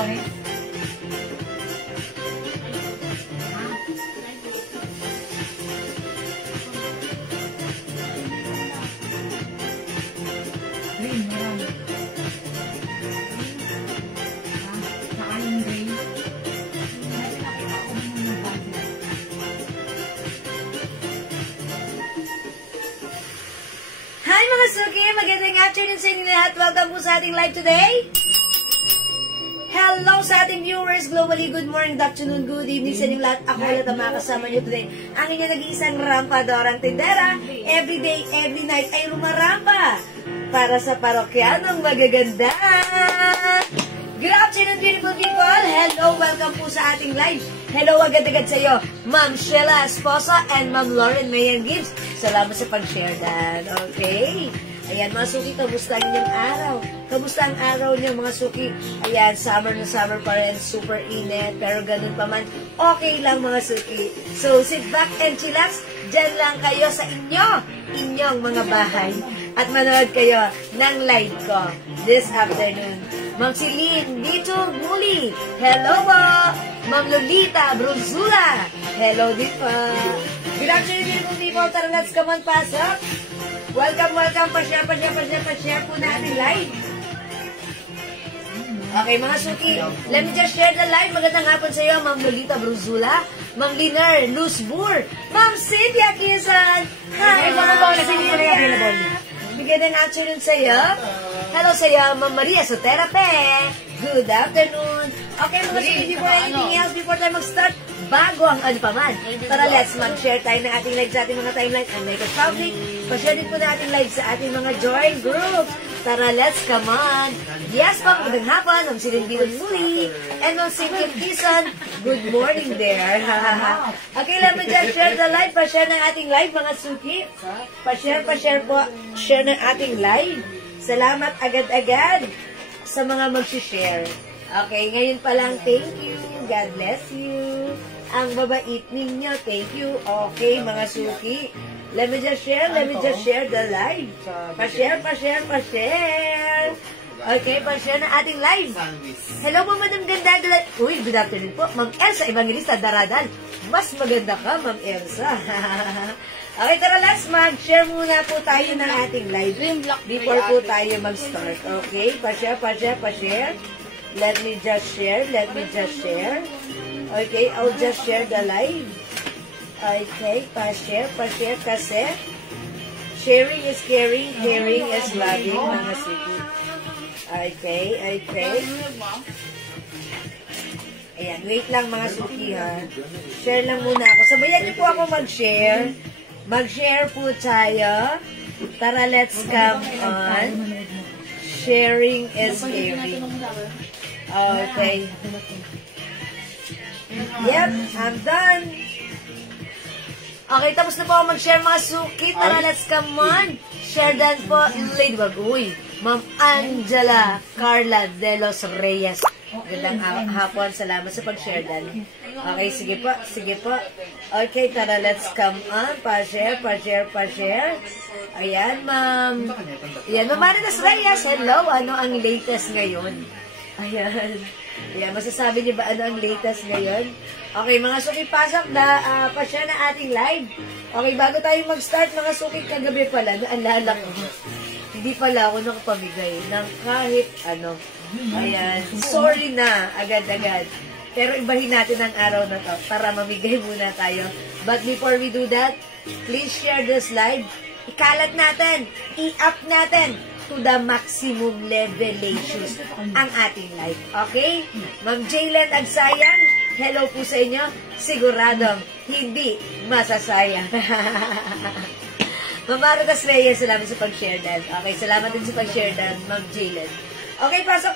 Flores? Green, meron. Saka yung green. Kasi nakita ko yung bagay. Hi mga suki! Magandang afternoon sa inyo lahat. Welcome po sa ating live today. Hello sa ating viewers globally. Good morning, good afternoon, good evening sa inyong lahat. Ako ulit ang makasama nyo today. Ang inyong nag-iisang rampadorang tindera. Every day, every night ay rumarampa para sa parokyanong magaganda. Good afternoon, beautiful people. Hello, welcome po sa ating live. Hello agad-agad sa iyo, Ma'am Sheila Esposa and Ma'am Lauren Mayan Gibbs. Salamat sa pag-share dan. Okay. Ayan, mga suki, kamusta ang inyong araw? Kamusta ang araw niyo, mga suki? Ayan, summer na summer pa rin, super init, pero ganun pa man, okay lang, mga suki. So, sit back and chillax, dyan lang kayo sa inyong mga bahay, at manood kayo ng live ko this afternoon. Ma'am Celine, dito muli. Hello po! Ma'am Lolita Bruzula. Hello din po. Good afternoon, beautiful people. Tara, let's come on, pasok. Welcome, welcome. Pa-share po natin live. Okay, mga suki, let me just share the live. Magandang hapon sa iyo, Ma'am Lolita Bruzula, Ma'am Liner Luzbur, Ma'am Cynthia Kizan. Hi, Ma'am Cynthia. Magandang afternoon sa iyo. Hello sa iyo, Ma'am Maria Soterape. Good afternoon. Okay, mga suki, before anything else, before tayo mag-start, bago ang ano pa man, tara let's mag-share tayo ng ating live sa ating mga timeline and make it public. Pa-share din po na ating live sa ating mga join groups. Tara, let's come on. Yes, Ma'am, magandang hapon. Ma'am Celine Biron Muli. And Ma'am Cynthia Kizan, good morning there. Okay, let me just share the live. Pa-share ng ating live, mga suki. Pa-share po. Share ng ating live. Salamat agad-agad sa mga mag-share. Okay, ngayon pa lang, thank you. God bless you. Ang babait ninyo, thank you. Okay, mga suki. Let me just share the live. Pa-share. Okay, pa-share na ating live. Hello po, Madam Ganda. Uy, good afternoon po. Ma'am Elsa Evangelista Daradal. Mas maganda ka, Ma'am Elsa. Okay, tara, let's mag-share muna po tayo ng ating live before po tayo mag-start. Okay, pa-share. Let me just share. Okay, I'll just share the live. Okay, pa-share kasi sharing is caring is loving, mga suki. Okay. Ayan, wait lang mga suki ha. Share lang muna ako. Sabayan niyo po ako mag-share. Mag-share po tayo. Tara, let's come on. Sharing is caring. Okay. Yep, I'm done. Okay, tapos na po ako mag-share mga suki. Tara, let's come on. Share dan po, Ladybug. Uy, Ma'am Angela Carla de los Reyes. Magandang hapon. Salamat sa pag-share dan. Okay, sige po. Okay, tara, let's come on. Pa-share. Ayan, Ma'am. Ayan, Ma'am Marinas Reyes. Hello, ano ang latest ngayon? Ayan, masasabi niyo ba ano ang latest ngayon? Okay, mga suki, pasok na, pa-share na ating live. Okay, bago tayo mag-start, mga suki, kagabi pala, naalala ko, hindi pala ako nakapamigay ng kahit ano. Ayan, sorry na, agad-agad. Pero ibahin natin ang araw na to para mamigay muna tayo. But before we do that, please share this live. Ikalat natin, i-up natin to the maximum levelations ang ating live. Okay? Ma'am Jaylen Agsayang, hello po sa inyo. Siguradong hindi masasayang. Ma'am Marinas Reyes, salamat sa pag-share dan. Okay, salamat din sa pag-share dan, Ma'am Jaylen. Okay, pasok.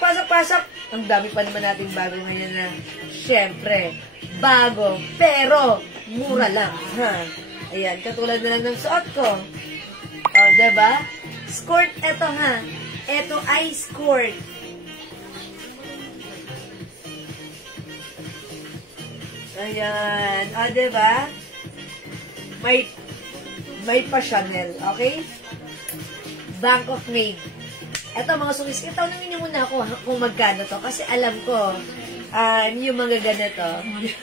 Ang dami pa naman nating bago ngayon na, syempre, bago, pero mura lang. Ha? Ayan, katulad na lang ng suot ko. O, diba? Skirt, eto ha. Eto ay skirt. Ayan. O, diba? May pa Chanel. Okay? Bank of Maid. Eto mga sukis, tanungin niyo muna ako kung magkano to. Kasi alam ko, yung mga ganito,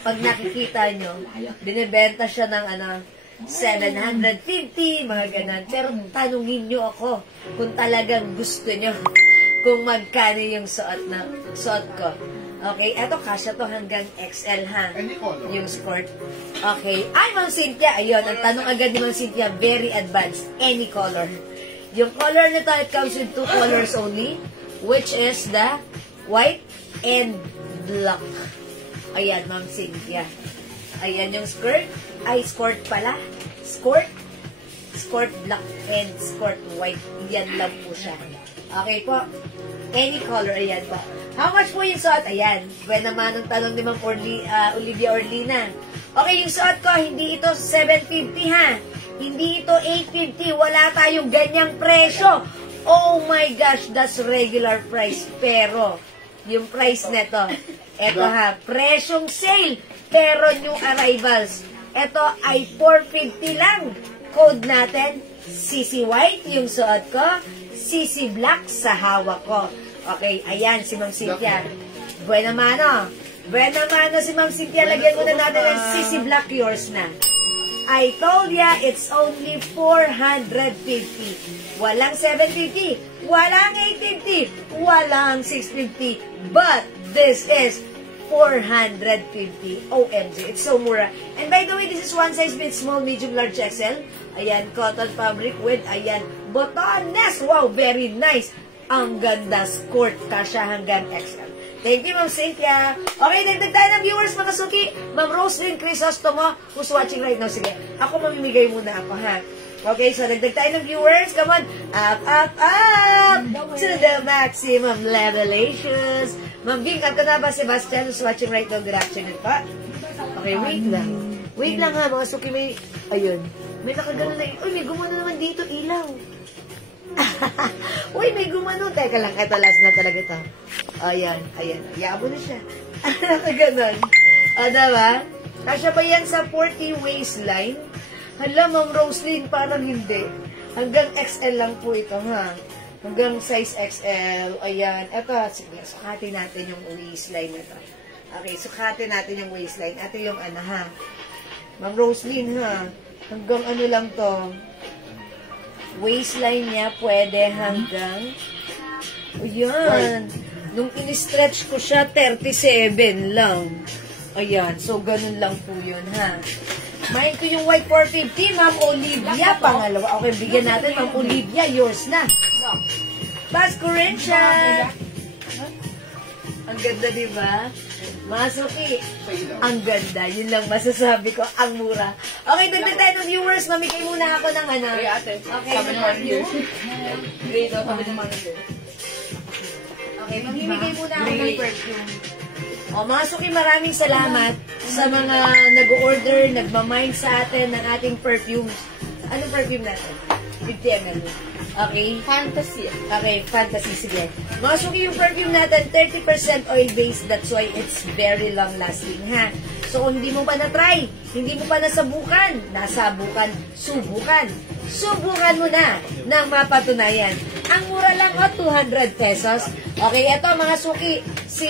pag nakikita nyo, binibenta siya ng 750, mga ganon. Pero tanungin nyo ako kung talagang gusto nyo kung magkano yung suot ko. Okay, eto kasya to hanggang XL ha. Yung skirt. Okay. Ay, Ma'am Cynthia, ayun, ang tanong agad ni Ma'am Cynthia, very advanced. Any color. Yung color nito, it comes with 2 colors only, which is the white and black. Ayan, Ma'am Cynthia. Ayan yung skirt. Ay, skirt pala. Skirt black and skirt white. Yan lang po siya. Okay po. Any color, ayan po. How much po yung suot? Ayan. Buwan naman ang tanong ni Ma'am Olivia Orlina. Okay, yung suot ko, hindi ito 750 ha. Hindi ito 850. Wala tayong ganyang presyo. Oh my gosh, that's regular price. Pero, yung price neto, eto ha, presyong sale, pero new arrivals. Ito ay 450 lang. Code natin, CC White, yung suot ko, CC Black sa hawak ko. Okay, ayan si Ma'am Cynthia. Buena mano si Ma'am Cynthia. Lagyan muna natin ng CC Black, yours na. I told ya, it's only 450. Walang 750, walang 850, walang 650. But this is 450. OMG, it's so mura. And by the way, this is one size fit, small, medium, large, XL. Ayan, cotton fabric with, ayan, botones. Wow, very nice. Ang ganda, skirt, kasya hanggang XL. Thank you, Ma'am Cynthia. Okay, dagdag tayo ng viewers, mga suki. Ma'am Roslyn Crisostomo, who's watching right now. Sige, ako mamimigay muna ako, ha? Okay, so dagdag tayo ng viewers. Come on. Up, up, up! To the maximum levelations. Ma'am Bing, kanto na ba, Sebastian, who's watching right now? Good afternoon pa. Okay, wait lang. Wait lang, ha, mga suki. May, ayun. May nakagano na, uy, may gumano naman dito, ilaw. Uy, may gumano. Teka lang, eto, last na talaga ito. Ayan, ayan. Yabo na siya. Nakaganon. O, diba? Kasya ba yan sa 40 waistline? Hala, Ma'am Roslyn, parang hindi. Hanggang XL lang po ito, ha? Hanggang size XL. Ayan. Eto, sige, sukatin natin yung waistline na ito. Okay, sukatin natin yung waistline. Ito yung ha? Ma'am Roslyn, ha? Hanggang lang to. Waistline niya pwede hanggang ayan. Nung in-stretch ko siya, 37 lang. Ayan. So, ganun lang po yun, ha? Main ko yung white 450, Ma'am Olivia. Pangalawa. Okay, bigyan natin, Ma'am Olivia. Yours na. Bas Corinthia. Ang ganda, diba? Masuki. Ang ganda. Yun lang masasabi ko. Ang mura. Okay, dagdag tayo ng viewers. Mamigay muna ako ng Okay, Okay, mamimigay muna ako ng perfume. O, mga suki, maraming salamat sa mga nag-order, nagmamind sa atin ng ating perfumes. Anong perfume natin? 50 ml. Okay? Fantasy. Okay, Fantasy. Sige. Mga suki, yung perfume natin, 30% oil-based. That's why it's very long-lasting, ha? So, kung hindi mo pa na-try, hindi mo pa nasabukan, subukan. Subukan mo na ng mapatunayan. Ang mura lang, 200 pesos. Okay, eto mga suki, si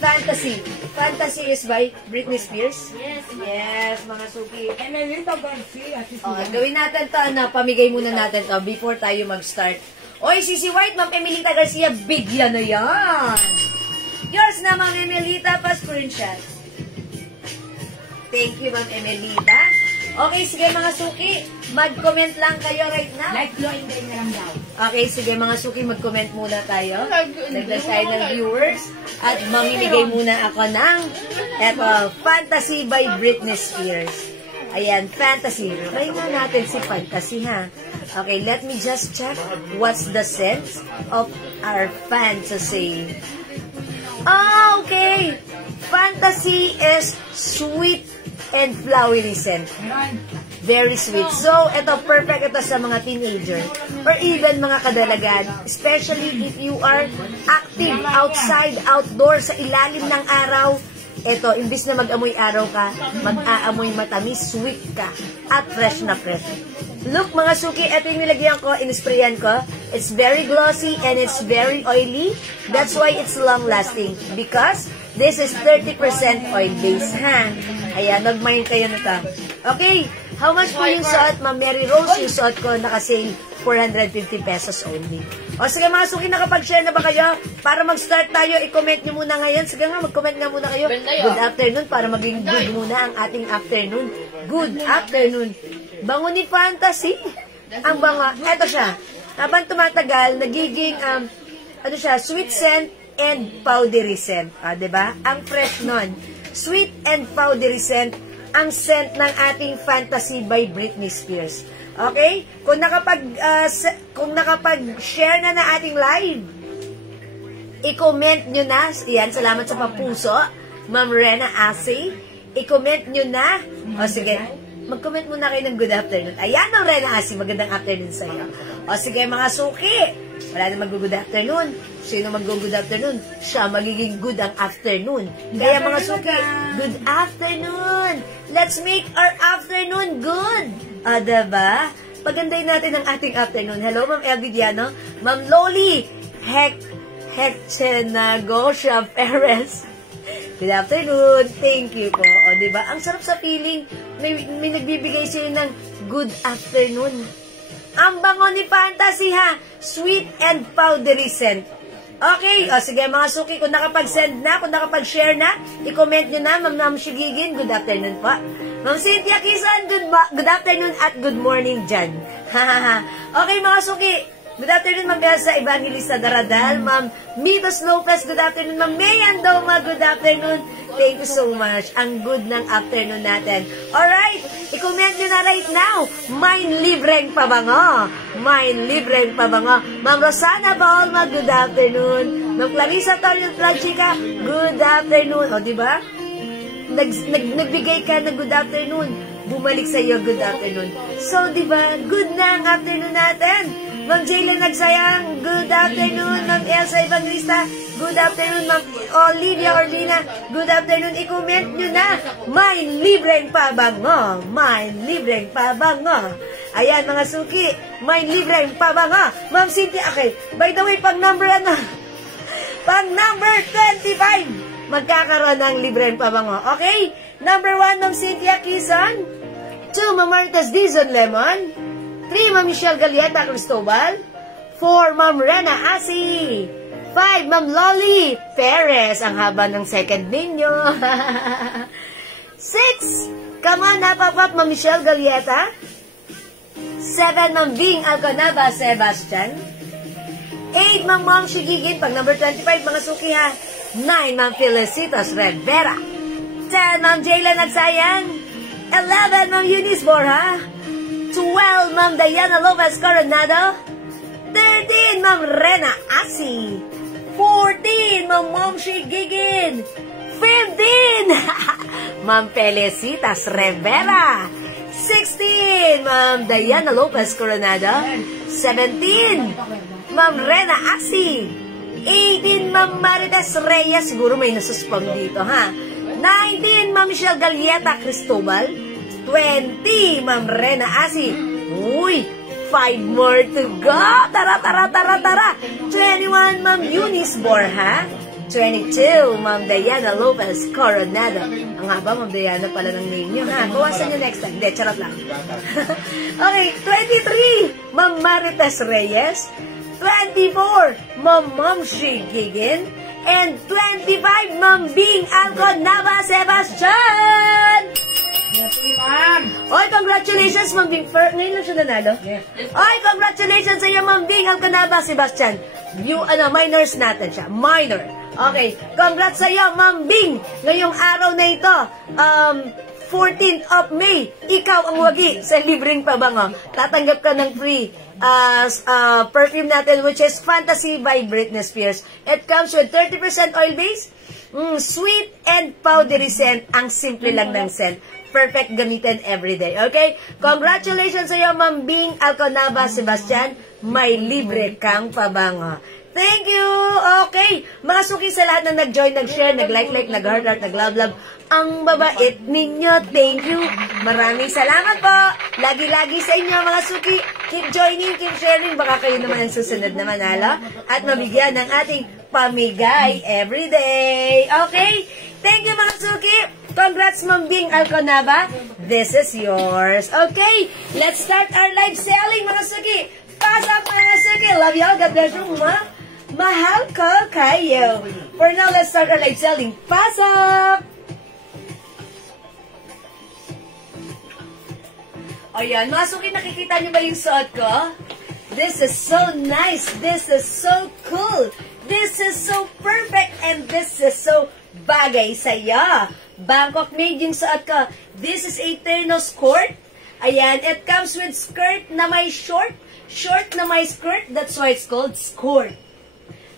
Fantasy. Fantasy is by Britney Spears. Yes, mga suki. Gawin natin to, pamigay muna natin to before tayo mag-start. Oy, CC White, Ma'am Emelita Garcia, bigyan na yan. Yours na, Ma'am Emelita, pa-screenshot. Thank you, Ma'am Emelita. Okay, sige mga suki, mag-comment lang kayo right now. Like blowing na lang daw. Okay, sige mga suki, mag-comment muna tayo. Dagdag tayo ng viewers. At mamimigay muna ako ng Fantasy by Britney Spears. Ayan, Fantasy. Try nga natin si Fantasy, ha? Okay, let me just check what's the sense of our Fantasy. Oh, okay. Fantasy is sweet and flowery scent. Very sweet. So, ito, perfect ito sa mga teenager or even mga kadalagan, especially if you are active outside, outdoor, sa ilalim ng araw. Ito, imbis na mag-amoy araw ka, mag-aamoy matamis, sweet ka, at fresh na fresh. Look mga suki, ito yung nilagyan ko, in-sprayan ko. It's very glossy and it's very oily. That's why it's long-lasting. Because this is 30% oil base, ha? Ayan, mag-mind kayo na ta. Okay, how much po yung suot? Ma'am Mary Rose, yung suot ko, naka-sale 450 pesos only. O sige mga suki, nakapag-share na ba kayo? Para mag-start tayo, i-comment nyo muna ngayon. Sige nga, mag-comment nga muna kayo. Good afternoon, para maging good muna ang ating afternoon. Good afternoon. Bango ni Fantasy. Ang bango, eto siya. Habang tumatagal, nagiging, ano siya, sweet scent and powdery scent. Diba? Ang fresh nun. Sweet and powdery scent, ang scent ng ating Fantasy by Britney Spears. Okay? Kung nakapag-share na ating live, i-comment nyo na. Yan, salamat sa papuso. Ma'am Rena Asi. I-comment nyo na. O sige, mag-comment muna kayo ng good afternoon. Ayan ang Rena Asi, magandang afternoon sa iyo. O sige mga suki, wala na mag-good afternoon. Sino mag-good afternoon? Siya magiging good ang afternoon. Kaya mga suki, good afternoon. Let's make our afternoon good. Diba? Pagandahin natin ang ating afternoon. Hello, Ma'am Elvidiano. Ma'am Loli Hechenagosha Perez. Good afternoon. Thank you po. O, diba? Ang sarap sa feeling. May nagbibigay sa'yo ng good afternoon. Ang bango ni Fantasy, ha? Sweet and powdery scent. Okay. O, sige, mga suki, kung nakapag-send na, kung nakapag-share na, i-comment nyo na, Ma'am Shigigin. Good afternoon po. Ma'am Cynthia Kisan, good afternoon at good morning dyan. Okay, mga suki. Good afternoon, Ma'am Elsa Evangelista Daradal. Ma'am Mitos Lopez, good afternoon. Ma'am Mayan Doma, good afternoon. Thank you so much. Ang good ng afternoon natin. Alright, i-comment nyo na right now. Mine libreng pabango. Mine libreng pabango. Ma'am Rosana Baolma, good afternoon. Ma'am Clarissa Toriel Planchica, good afternoon. O, diba? Nagbigay ka ng good afternoon. Bumalik sa iyo, good afternoon. So, diba? Good na ang afternoon natin. Ma'am Jayla Nagsayang, good afternoon. Ma'am Elsa Evangelista, good afternoon. Ma'am Olivia Orlina, good afternoon. I-comment nyo na, may libreng pabango. May libreng pabango. Ayan mga suki, may libreng pabango. Ma'am Cynthia, okay. By the way, pang number 25, magkakaroon ng libreng pabango. Okay? Number 1, Ma'am Cynthia Kison. 2, Ma'am Maritas Dizon Lemon. 3, Ma'am Michelle Galieta Cristobal. 4, Ma'am Rena Asi. 5, Ma'am Loli Perez. Ang haba ng second ninyo. 6, come on, napapap, Ma'am Michelle Galieta. 7, Ma'am Bing Alcanaba Sebastian. 8, Ma'am Shigigin. Pag number 25, mga suki ha. 9, Ma'am Felicitas Rivera. 10, Ma'am Jayla Nagsayang. 11, Ma'am Eunice Borja. 12, Ma'am Diana Lopez Coronado. 13, Ma'am Rena Asi. 14, Ma'am Shigigin. 15, Ma'am Felicitas Rivera. 16, Ma'am Diana Lopez Coronado. 17, Ma'am Rena Asi. 18, Ma'am Marites Reyes. Siguro may nasuspam dito, ha? 19, Ma'am Michelle Galieta Cristobal. 20, Ma'am Rena Asi. Uy, 5 more to go. Tara. 21, Ma'am Eunice Borja. 22, Ma'am Diana Lopez Coronado. Ang haba, Ma'am Diana pala ng name nyo, ha? Bawasan nyo next time. Hindi, charot lang. Okay, 23, Ma'am Marites Reyes. 24, Ma'am Shigigin. And 25, Ma'am Bing Alconaba Sebastian. Oy, congratulations, Ma'am Bing. Ngayon lang siya nanalo? Oy, congratulations sa iyo, Ma'am Bing Alcanaba Sebastian. Minors natin siya. Minor. Okay. Congrats sa iyo, Ma'am Bing. Ngayong araw na ito, 14th of May, ikaw ang wagi sa libreng pabango. Tatanggap ka ng free perfume natin, which is Fantasy by Britney Spears. It comes with 30% oil base, sweet and powdery scent. Ang simple lang ng scent. Perfect gamitin everyday. Okay? Congratulations sa iyo, Ma'am Bing Alconaba Sebastian. May libre kang pabango. Thank you! Okay. Mga suki sa lahat na nag-join, nag-share, nag-like, nag-heart, nag-love. Ang babait ninyo. Thank you. Maraming salamat po. Lagi-lagi sa inyo, mga suki. Keep joining, keep sharing. Baka kayo naman ang susunod na manalo. At mabigyan ng ating pamigay everyday. Okay? Thank you, mga suki. Congrats, Ma'am Bing Alconaba. This is yours. Okay? Let's start our live selling, mga suki. Pasok, mga suki. Love you all. God bless you, ma. Mahal ko kayo. For now, let's start our live selling. Pasok! Ayan, mga suki, nakikita niyo ba yung suot ko? This is so nice. This is so cool. This is so perfect. And this is so bagay sa'yo. Bangkok made yung suot ko. This is a terno skirt. Ayan, it comes with skirt na may short. Short na may skirt. That's why it's called skirt.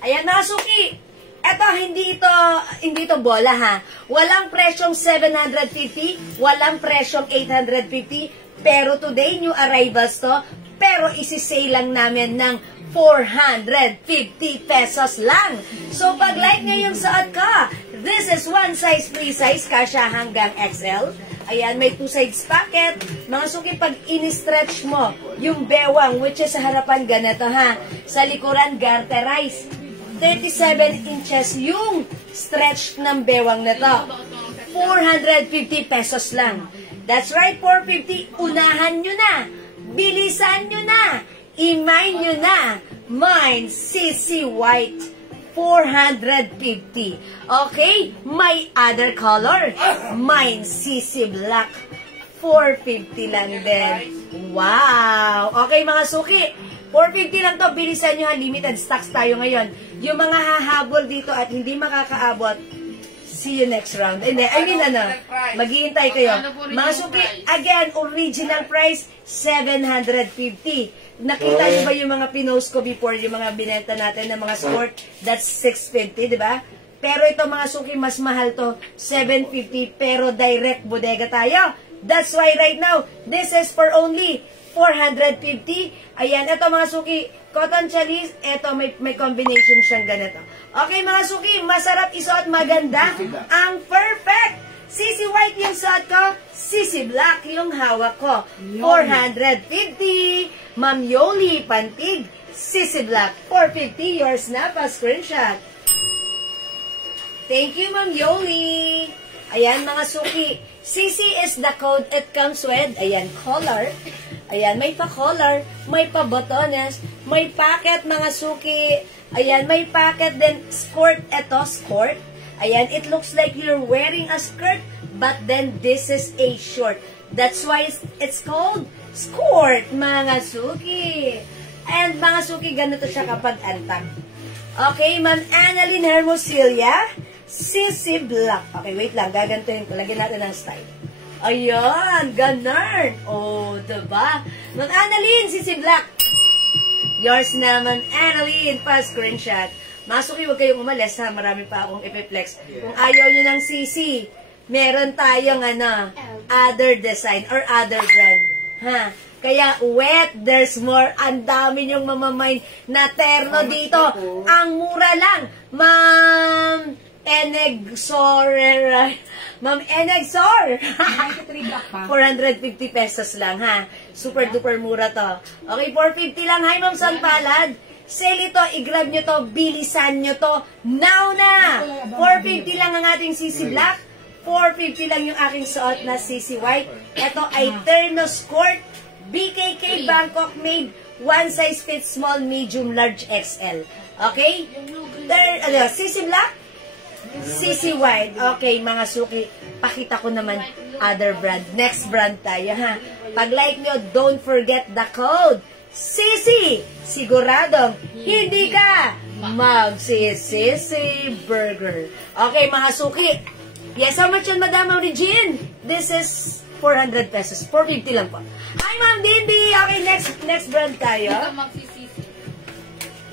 Ayan, mga suki. Eto, hindi ito bola, ha. Walang presyong 750. Walang presyong 850. Pero today, new arrivals to. Pero isisay lang namin ng 450 pesos lang. So, pag like nyo yung suot ko, this is one size, free size, kasya hanggang XL. Ayan, may 2 sides pocket. Mga suki, pag in-stretch mo, yung bewang, which is sa harapan ganito, ha. Sa likuran, garterize. 37 inches yung stretch ng bewang na to. 450 pesos lang. That's right, 450. Unahan nyo na. Bilisan nyo na. I-mine nyo na. Mine, CC White. 450. Okay? May other color. Mine, CC Black. 450 lang din. Wow! Okay, mga suki. 450 lang to. Bilisan nyo ha. Limited stocks tayo ngayon. Yung mga hahabol dito at hindi makakaabot, see you next round. Hindi, I mean maghihintay kayo. Mga suki, again, original price, 750. Nakita niyo ba yung mga pinost ko before, yung mga binenta natin ng mga sport? That's 650, di ba? Pero ito, mga suki, mas mahal to, 750, pero direct bodega tayo. That's why right now, this is for only 450. Ayan, ito mga suki, cotton chalis, ito may combination siyang ganito. Okay, mga suki, masarap isuot, maganda. Ang perfect! CC White yung suot ko, CC Black yung hawak ko. 450. Ma'am Yoli, Pantig, CC Black, 450. Yours na pa, screenshot. Thank you, Ma'am Yoli. Ayan, mga suki. CC is the code it comes with. Ayan, color. Ayan, may pa-collar, may pa-botones, may packet, mga suki. Ayan, may packet din, skirt. Ito, skirt. Ayan, it looks like you're wearing a skirt, but then this is a short. That's why it's called skirt, mga suki. And mga suki, ganito siya kapag antak. Okay, Ma'am Annalyn Hermosilia, CC Black. Okay, wait lang, gagantuhin ko. Lagyan natin ang style. Ayan, ganun. Oh, diba? Ma'am Annalyn, CC Black. Yours naman, Annalyn, pa screenshot. Masuki, huwag kayong umalis ha. Marami pa akong ipiplex. Kung ayaw nyo ng CC, meron tayong other design or other brand. Ha? Kaya, wet, there's more. Ang dami nyong mamamain na terno dito. Ang mura lang. Ma'am Enexor. Ma'am Enexor. 450 pesos lang, ha? Super duper mura to. Okay, 450 lang. Hi, Ma'am Sanpalad. Sale ito, i-grab nyo to, bilisan nyo to. Now na! 450 lang ang ating CC Black. 450 lang yung aking suot na CC White. Ito ay terno skirt. BKK Bangkok made. One size fits small, medium, large, XL. Okay? CC Black? CC White. Okay, mga suki. Pakita ko naman other brand. Next brand tayo, ha? Pag like nyo, don't forget the code. CC! Siguradong hindi ka mag-CC burger. Okay, mga suki. Yes, how much yun, Madam Regine? This is 400 pesos. 450 lang po. Hi, Ma'am Dindy! Okay, next brand tayo.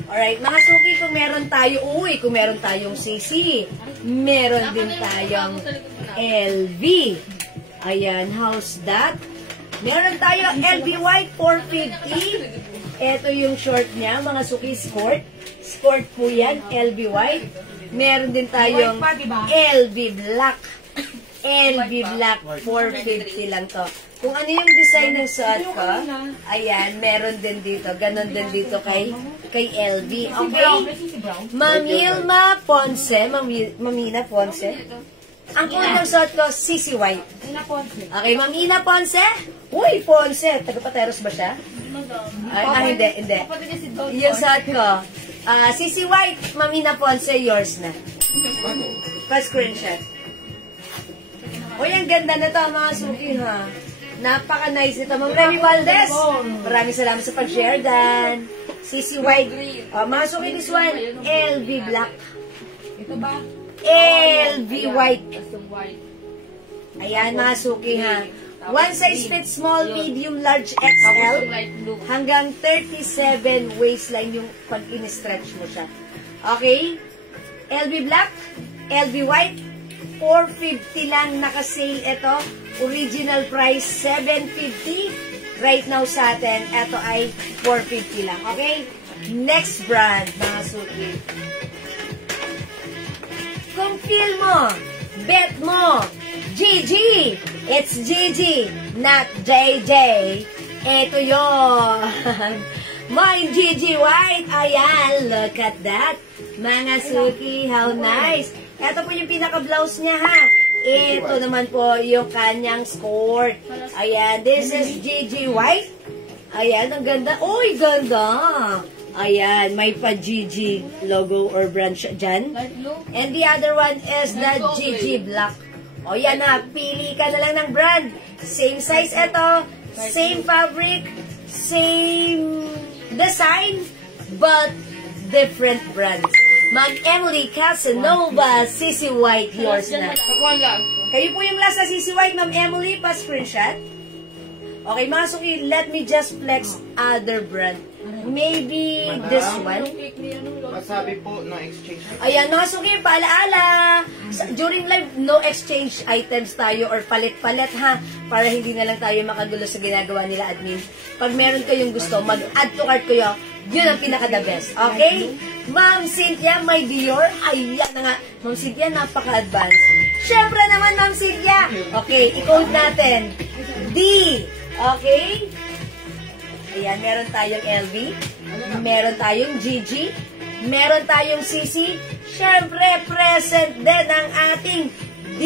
Alright, mga suki, kung meron tayo, kung meron tayong CC, meron din tayong LV. Ayan, how's that? Meron tayo LV White 450. Ito yung short niya, mga suki, skirt. sport po yan, LV white. Meron din tayong White pa, diba? LV black. LV black, 450 lang to. Kung ano yung design ng suot ko, ayan, meron din dito. Ganon din dito kay LV. Okay? Ma'am Yilma Ponce, Mamina Ponce. Ang kulay ng suot ko, CC White. Okay, Ma'am Ina Ponce. Uy, Ponce. Taga-Pateros ba siya? Hindi. Yung suot ko, CC White, Ma'am Ina Ponce, yours na. Pa-screenshot. Uy, ang ganda na to, mga suki, ha? Napaka-nice ito. Ma'am Remy Valdez, maraming salamat sa pag-share, Dan. CC White. Mga suki, this one, LV Black. Ito ba? LV White. Ayan, mga suki, ha? One size fits small, medium, large, XL. Hanggang 37 waistline yung pag in-stretch mo siya. Okay? LV Black, LV White, 450 lang naka-sale ito. Original price, 750. Right now sa atin, ito ay 450 lang. Okay? Next brand, mga suki. Kung feel mo, bet mo, Gigi. It's Gigi, not JJ. Ito yun. My Gigi White. Ayan, look at that. Mga suki, how nice. Ito po yung pinaka-blouse niya, ha. Ito naman po yung kanyang skirt. Ayan, this is Gigi White. Ayan, ang ganda. Uy, ganda. Ayan, may pa-Gigi logo or brand siya dyan. And the other one is the Gigi Black. O yan na, pili ka na lang ng brand. Same size ito, same fabric, same design, but different brand. Ma'am Emily Casanova, CC White, yours na. Kayo po yung last na CC White, Ma'am Emily, pa-screenshot. Okay, mga suki, let me just flex other brand. Maybe this one. Masabi po, no exchange. Ayan, mga suki, paalaala. During live, no exchange items tayo or palit-palit, ha? Para hindi na lang tayo makagulo sa ginagawa nila, admin. Pag meron kayong gusto, mag-add to cart kayo. Yun ang pinaka-the best. Okay? Ma'am Cynthia, my Dior. Ayan na nga. Ma'am Cynthia, napaka-advance. Siyempre naman, Ma'am Cynthia. Okay, i-code natin. D. Okay? Ayan, meron tayong LV. Meron tayong GG. Meron tayong CC. Siyempre, present din ang ating D.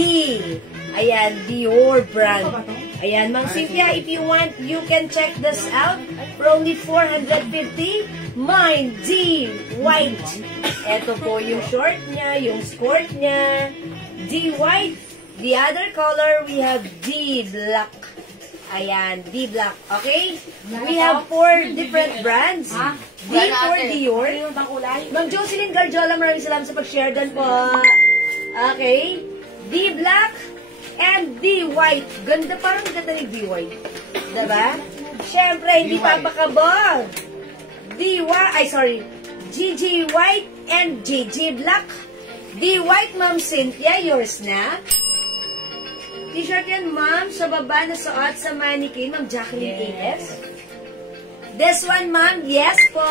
Ayan, Dior brand. Ayan, Ma'am Cynthia, if you want, you can check this out for only 450. Mine, D. White. Ito po yung short niya, yung skirt niya. D. White. The other color, we have D. Black. Ayan, D Black. Okay? We have 4 different brands. D for Dior. Ma'am Jocelyn Garjola, maraming salamat sa pag-share doon po. Okay? D Black and D White. Ganda, parang ganda ni D White. Diba? Siyempre, hindi papakabog. D White, GG White and GG Black. D White, Ma'am Cynthia, yours na. T-shirt yan, ma'am, sa baba na suot sa mannequin, Ma'am Jacqueline A.S. This one, ma'am, yes po.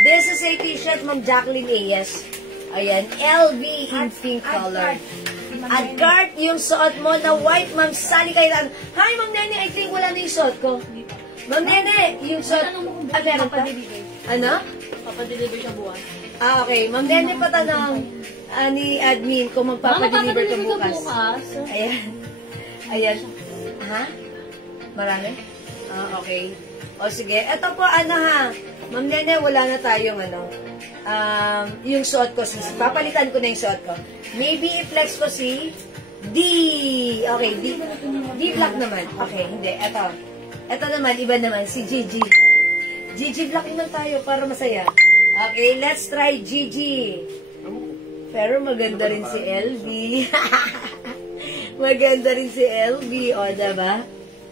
This is a t-shirt, Ma'am Jacqueline A.S. Ayan, LV in pink color. At cart, yung suot mo na white, Ma'am Sally Kailan. Hi, Ma'am Nene, I think wala na yung suot ko. Ma'am Nene, yung suot, meron pa? Ano? Papadeliver siya buwan. Okay. Ma'am Nene, patanong ni admin kung magpapadeliver ka bukas. Ayan. Ayan. Ha? Marami? Okay. O sige. Ito po, ha. Ma'am Nene, wala na tayong, yung suot ko. Papalitan ko na yung suot ko. Maybe i-flex ko si D. Okay, D Black naman. Okay, hindi. Ito naman, iba naman, si Gigi. Gigi Black naman tayo para masaya. Okay, let's try Gigi. Pero maganda rin si LV. Maganda rin si LV. O, diba?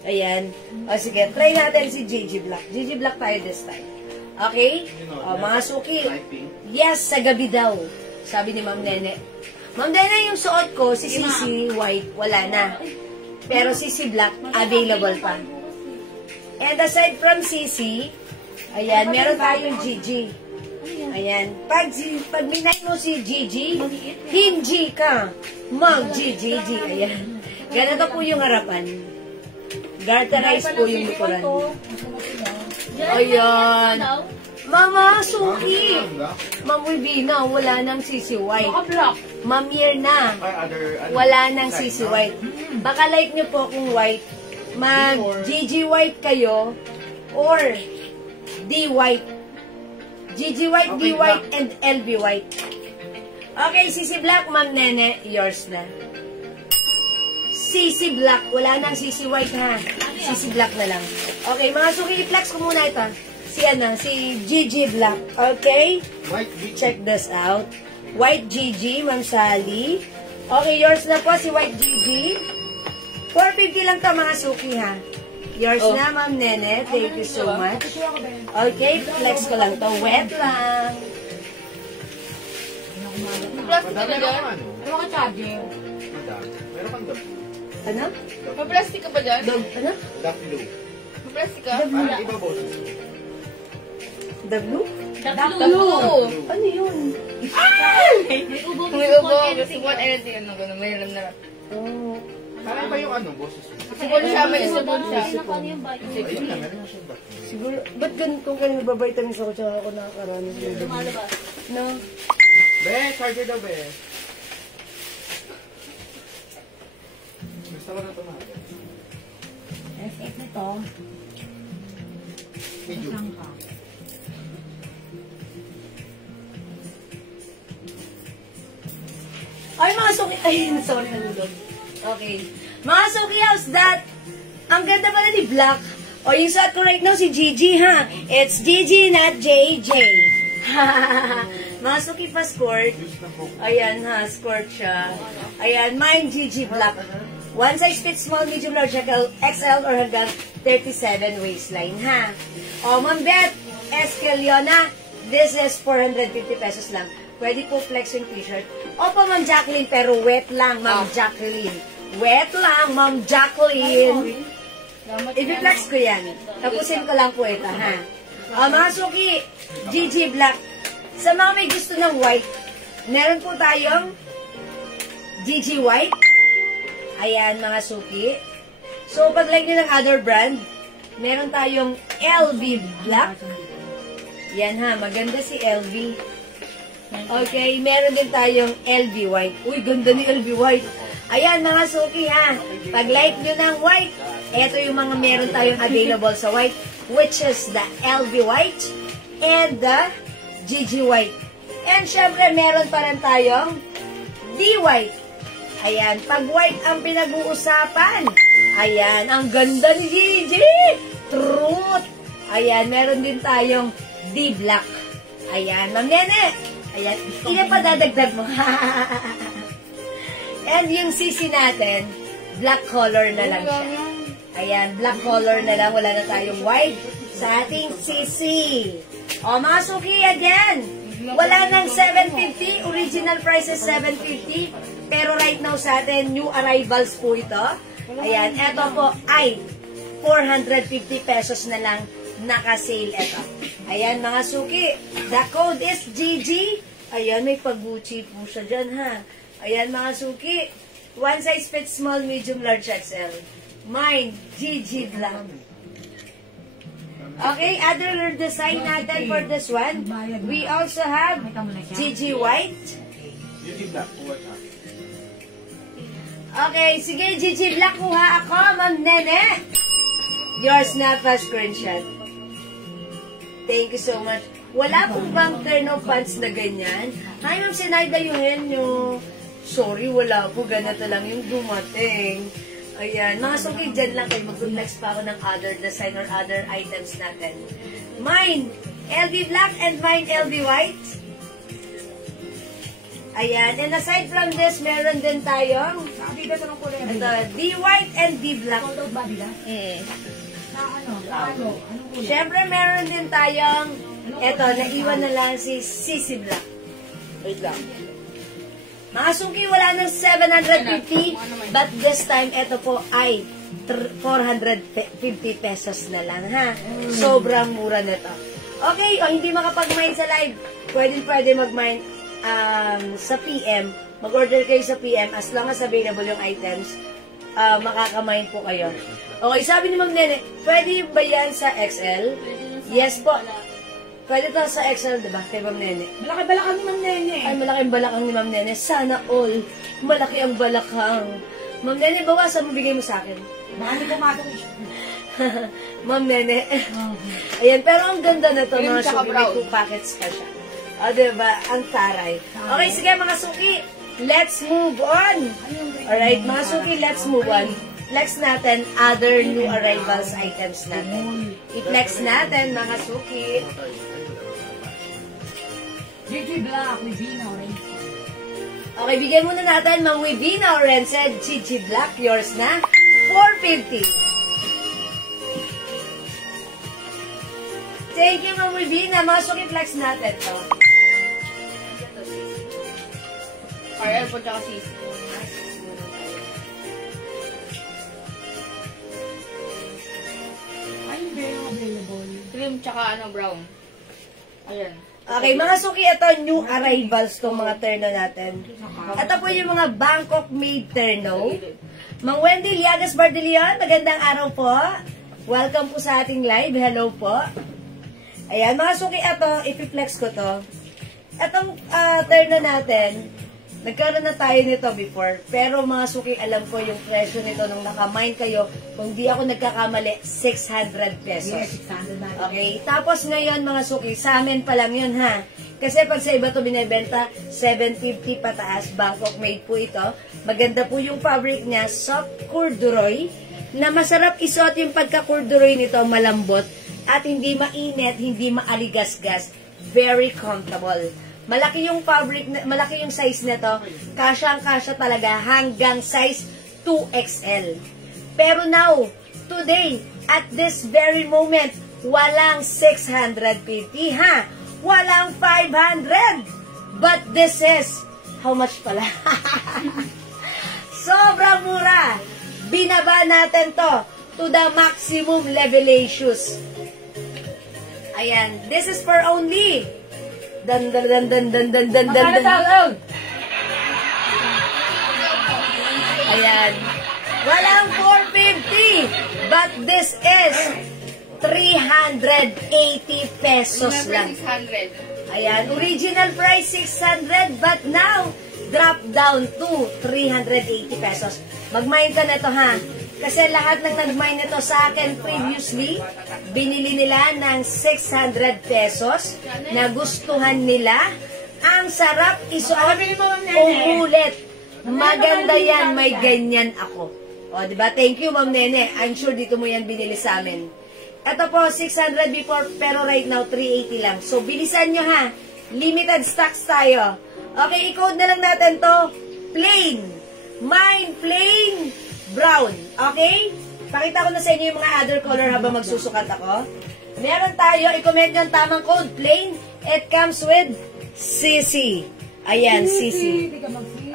Ayan. O, sige. Try natin si Gigi Black. Gigi Black tayo this time. Okay? O, mga suki. Yes, sa gabi daw. Sabi ni Ma'am Nene. Ma'am Nene, yung suot ko, si CC White, wala na. Pero CC Black, available pa. And aside from CC, ayan, meron tayong Gigi. Ayan. Pag minay mo si Gigi, hindi ka mag-Gigi. Ayan. Ganito po yung harapan. Garterize po yung likuran. Ayan. Mama, Suki. Ma'am Wibina, wala nang sisi white. Ma'am Mirna, wala nang sisi white. Baka like nyo po kung white. Mag-Gigi white kayo or D white. Gigi white, D white, and LB white. Okay, Sisi Black, Ma'am Nene, yours na. Sisi Black, wala nang Sisi white ha. Sisi Black na lang. Okay, mga Suki, i-flex ko muna ito. Si Gigi Black. Okay? Check this out. White Gigi, Ma'am Sally. Okay, yours na po si White Gigi. 450 lang to mga Suki ha. Yours na, Ma'am Nene. Thank you so much. Okay, flex ko lang to. Wet lang. Plastic ka ba dyan? Ano ka charger? Meron kang dap. Ano? May plastic ka ba dyan? Ano? Dap blue. May plastic ka? Parang iba boses. The blue? Blue. Ano yun? May ubo. Gusto ko anything. Ano gano'n. Mayroon na. Oh. Parang ba yung ano, boses? Siguro siya. May isabon siya. Ayun na, meron na siyang dap. Siguro, ba't ganun kung kanina babitamins ako tsaka ako nakakaranas ng gabi? Lumalabas. No? Be, charger daw, be. Gusto ko na tumagal. SF nito, Medyo. isang ka. Ay, mga Suki. Ay, sorry, nalulog. Okay. Mga Suki, how's that? Ang ganda pala ni Black. O, yung suot ko right now si Gigi, ha? It's Gigi, not JJ. Mga Suki pa squirt. Ayan, ha? Squirt siya. Ayan, mine Gigi Black. One size fits small, medium, large, XL, or hanggang 37 waistline, ha? O, Ma'am Beth Escaliona, this is 450 pesos lang. Pwede po flex yung t-shirt. Opo, Ma'am Jacqueline, pero wet lang, Ma'am Jacqueline. Wet lang, Ma'am Jacqueline. I-flex ko yan. Tapusin ko lang po ito, ha? Mga Suki, Gigi Black. Sa mga may gusto ng white, meron po tayong Gigi White. Ayan, mga Suki. So, pag like nyo ng other brand, meron tayong LV Black. Yan ha, maganda si LV. Okay, meron din tayong LV White. Uy, ganda ni LV White. Ayan, mga Suki ha. Pag like nyo ng white, eto yung mga meron tayong available sa white, which is the LV White and the Gigi White. And syempre, meron pa rin tayong D White. Ayan, pag white ang pinag-uusapan. Ayan, ang ganda ni Gigi. Truth. Ayan, meron din tayong D Black. Ayan, Ma'am Nene. Ayan, ilan pa dadagdag mo? And yung sisi natin, black color na lang siya. Ayan, black color na lang. Wala na tayong white sa ating sisi. O, mga Suki, again. Wala nang 750. Original price is 750. Pero right now sa atin, new arrivals po ito. Ayan, eto po ay 450 pesos na lang naka-sale ito. Ayan, mga Suki. The code is GG. Ayan, may pag-Gucci po siya dyan, ha? Ayan, mga Suki. One size fits small, medium, large, XL. Mine, GG Black. Okay, other design natin for this one. We also have GG White. Gigi Black, what up? Okay, sige, Gigi Black, kuha ako, Ma'am Nene. Yours na pa screenshot. Thank you so much. Wala pong bang terno pants na ganyan? Hi, Ma'am Sinaida Eugenio. Sorry, wala po. Ganito lang yung dumating. Ayan. Mga Suki, dyan lang kayo. Mag-flex pa ako ng other design or other items natin. Mine, LV Black and mine, LV White. Ayan. And aside from this, meron din tayong Adidas anong kulay? ito, D White and D Black. Cold of Adidas? Na ano? Anong kulay? Siyempre, meron din tayong ito, naiwan na lang si Sisi Black. Wait lang. Mga Suki, wala nang 750, but this time, ito po ay 450 pesos na lang, ha? Sobrang mura nito. Okay, o hindi makapag-mine sa live, pwede mag-mine sa PM. Mag-order kayo sa PM as long as available yung items. Makaka-mine po kayo. Okay, sabi ni Ma'am Nene, pwede ba yan sa XL? Yes po. Pwede to sa XL, diba? Kay Ma'am Nene. Malaki balakang ni Ma'am Nene. Ay, malaking balakang ni Ma'am Nene. Sana all. Malaki ang balakang. Ma'am Nene, bawasan mo, bigay mo sa akin. Baka hindi pumatong Ma'am Nene. Ayan, pero ang ganda na ito, Green mga tsaka suki. May brown. 2 packets pa siya. O, diba? Ang taray. Okay, sige mga suki. Let's move on. Alright, mga suki, let's move on. Flex natin other new arrivals items natin. I-flex natin, mga suki. Gigi Black, Livina, orange. Okay, bigyan muna natin, Ma'am Wivina Orense, Gigi Black, yours na, 450. Thank you, Ma'am Wivina. Mga suki, flex natin to. RL po tsaka CC. Ay, hindi yung available. Cream tsaka brown. Ayan. Okay, mga suki, ito new arrivals tong mga terno natin. Ito po yung mga Bangkok made terno. Mang Wendy Liagas Bardilion, magandang araw po. Welcome po sa ating live. Hello po. Ayan, mga suki, ito, ipiflex ko to. Itong terno natin, nagkaroon na tayo nito before. Pero mga suki, alam ko yung presyo nito nung nakamine kayo, kung di ako nagkakamali, 600 pesos. Yes, 600 natin. Okay, tapos ngayon mga suki, sa amin pa lang yun ha. Kasi pag sa iba to binibenta, 750 pataas, Bangkok made po ito. Maganda po yung fabric niya, soft corduroy, na masarap isuot yung pagka-corduroy nito, malambot, at hindi mainit, hindi maaligasgas. Very comfortable. Malaki yung fabric, malaki yung size nito, kasyang-kasya talaga hanggang size 2XL. Pero now, today, at this very moment, walang 650 ha. Walang 500. But this is, how much pala? Sobrang mura. Binaba natin to the maximum levelations. Ayan, this is for only dan. Ayan. Walang 450. But this is 380 pesos Remember, lang. 600. Ayan, original price 600 but now drop down to 380 pesos. Mag-mine ka na to ha. Kasi lahat ng nag-mine nito sa akin previously, binili nila ng 600 pesos, nagustuhan nila. Ang sarap isuot, umulit. Maganda yan, may ganyan ako. O, diba? Thank you, Ma'am Nene. I'm sure dito mo yan binili sa amin. Ito po, 600 before, pero right now, 380 lang. So, bilisan nyo ha. Limited stocks tayo. Okay, i-code na lang natin to. Plain. Mine plain brown. Okay? Pakita ko na sa inyo yung mga other color habang magsusukat ako. Meron tayo, i-comment yung tamang code. Plain. It comes with CC. Ayan, CC.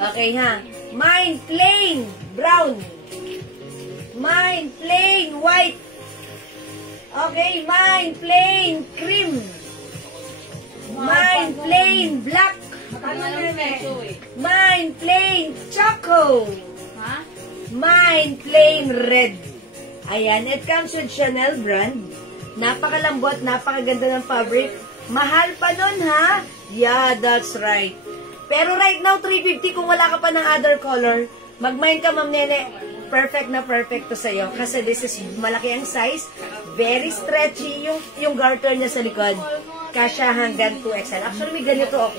Okay ha. Mine plain brown. Mine plain white. Okay, mine plain cream. Mine plain black. Mine plain choco. Ha? Mine plain red. Ayan, it comes with Chanel brand. Napakalambot, napakaganda ng fabric. Mahal pa nun ha? Yeah, that's right. Pero right now, 350 kung wala ka pa ng other color. Mag-mine ka, Ma'am Nene. Perfect na perfect to sa'yo. Kasi this is malaki ang size. Very stretchy yung garter niya sa likod. Kasya hanggang 2XL. Actually, may ganito ako.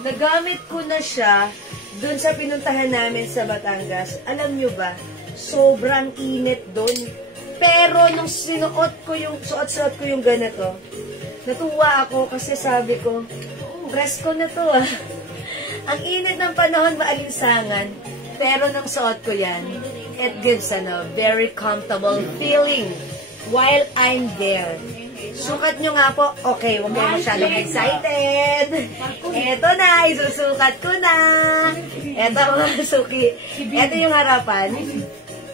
Nagamit ko na siya dun sa pinuntahan namin sa Batangas. Alam nyo ba, sobrang init dun. Pero nung suot ko yung ganito, natuwa ako kasi sabi ko, presko na to ah. Ang init ng panahon, maalinsangan. Pero nung suot ko yan, it gives very comfortable feeling while I'm there. Sukat nyo nga po. Okay, huwag kayo masyadong excited. Eto na, isusukat ko na. Eto mga suki. Eto yung harapan.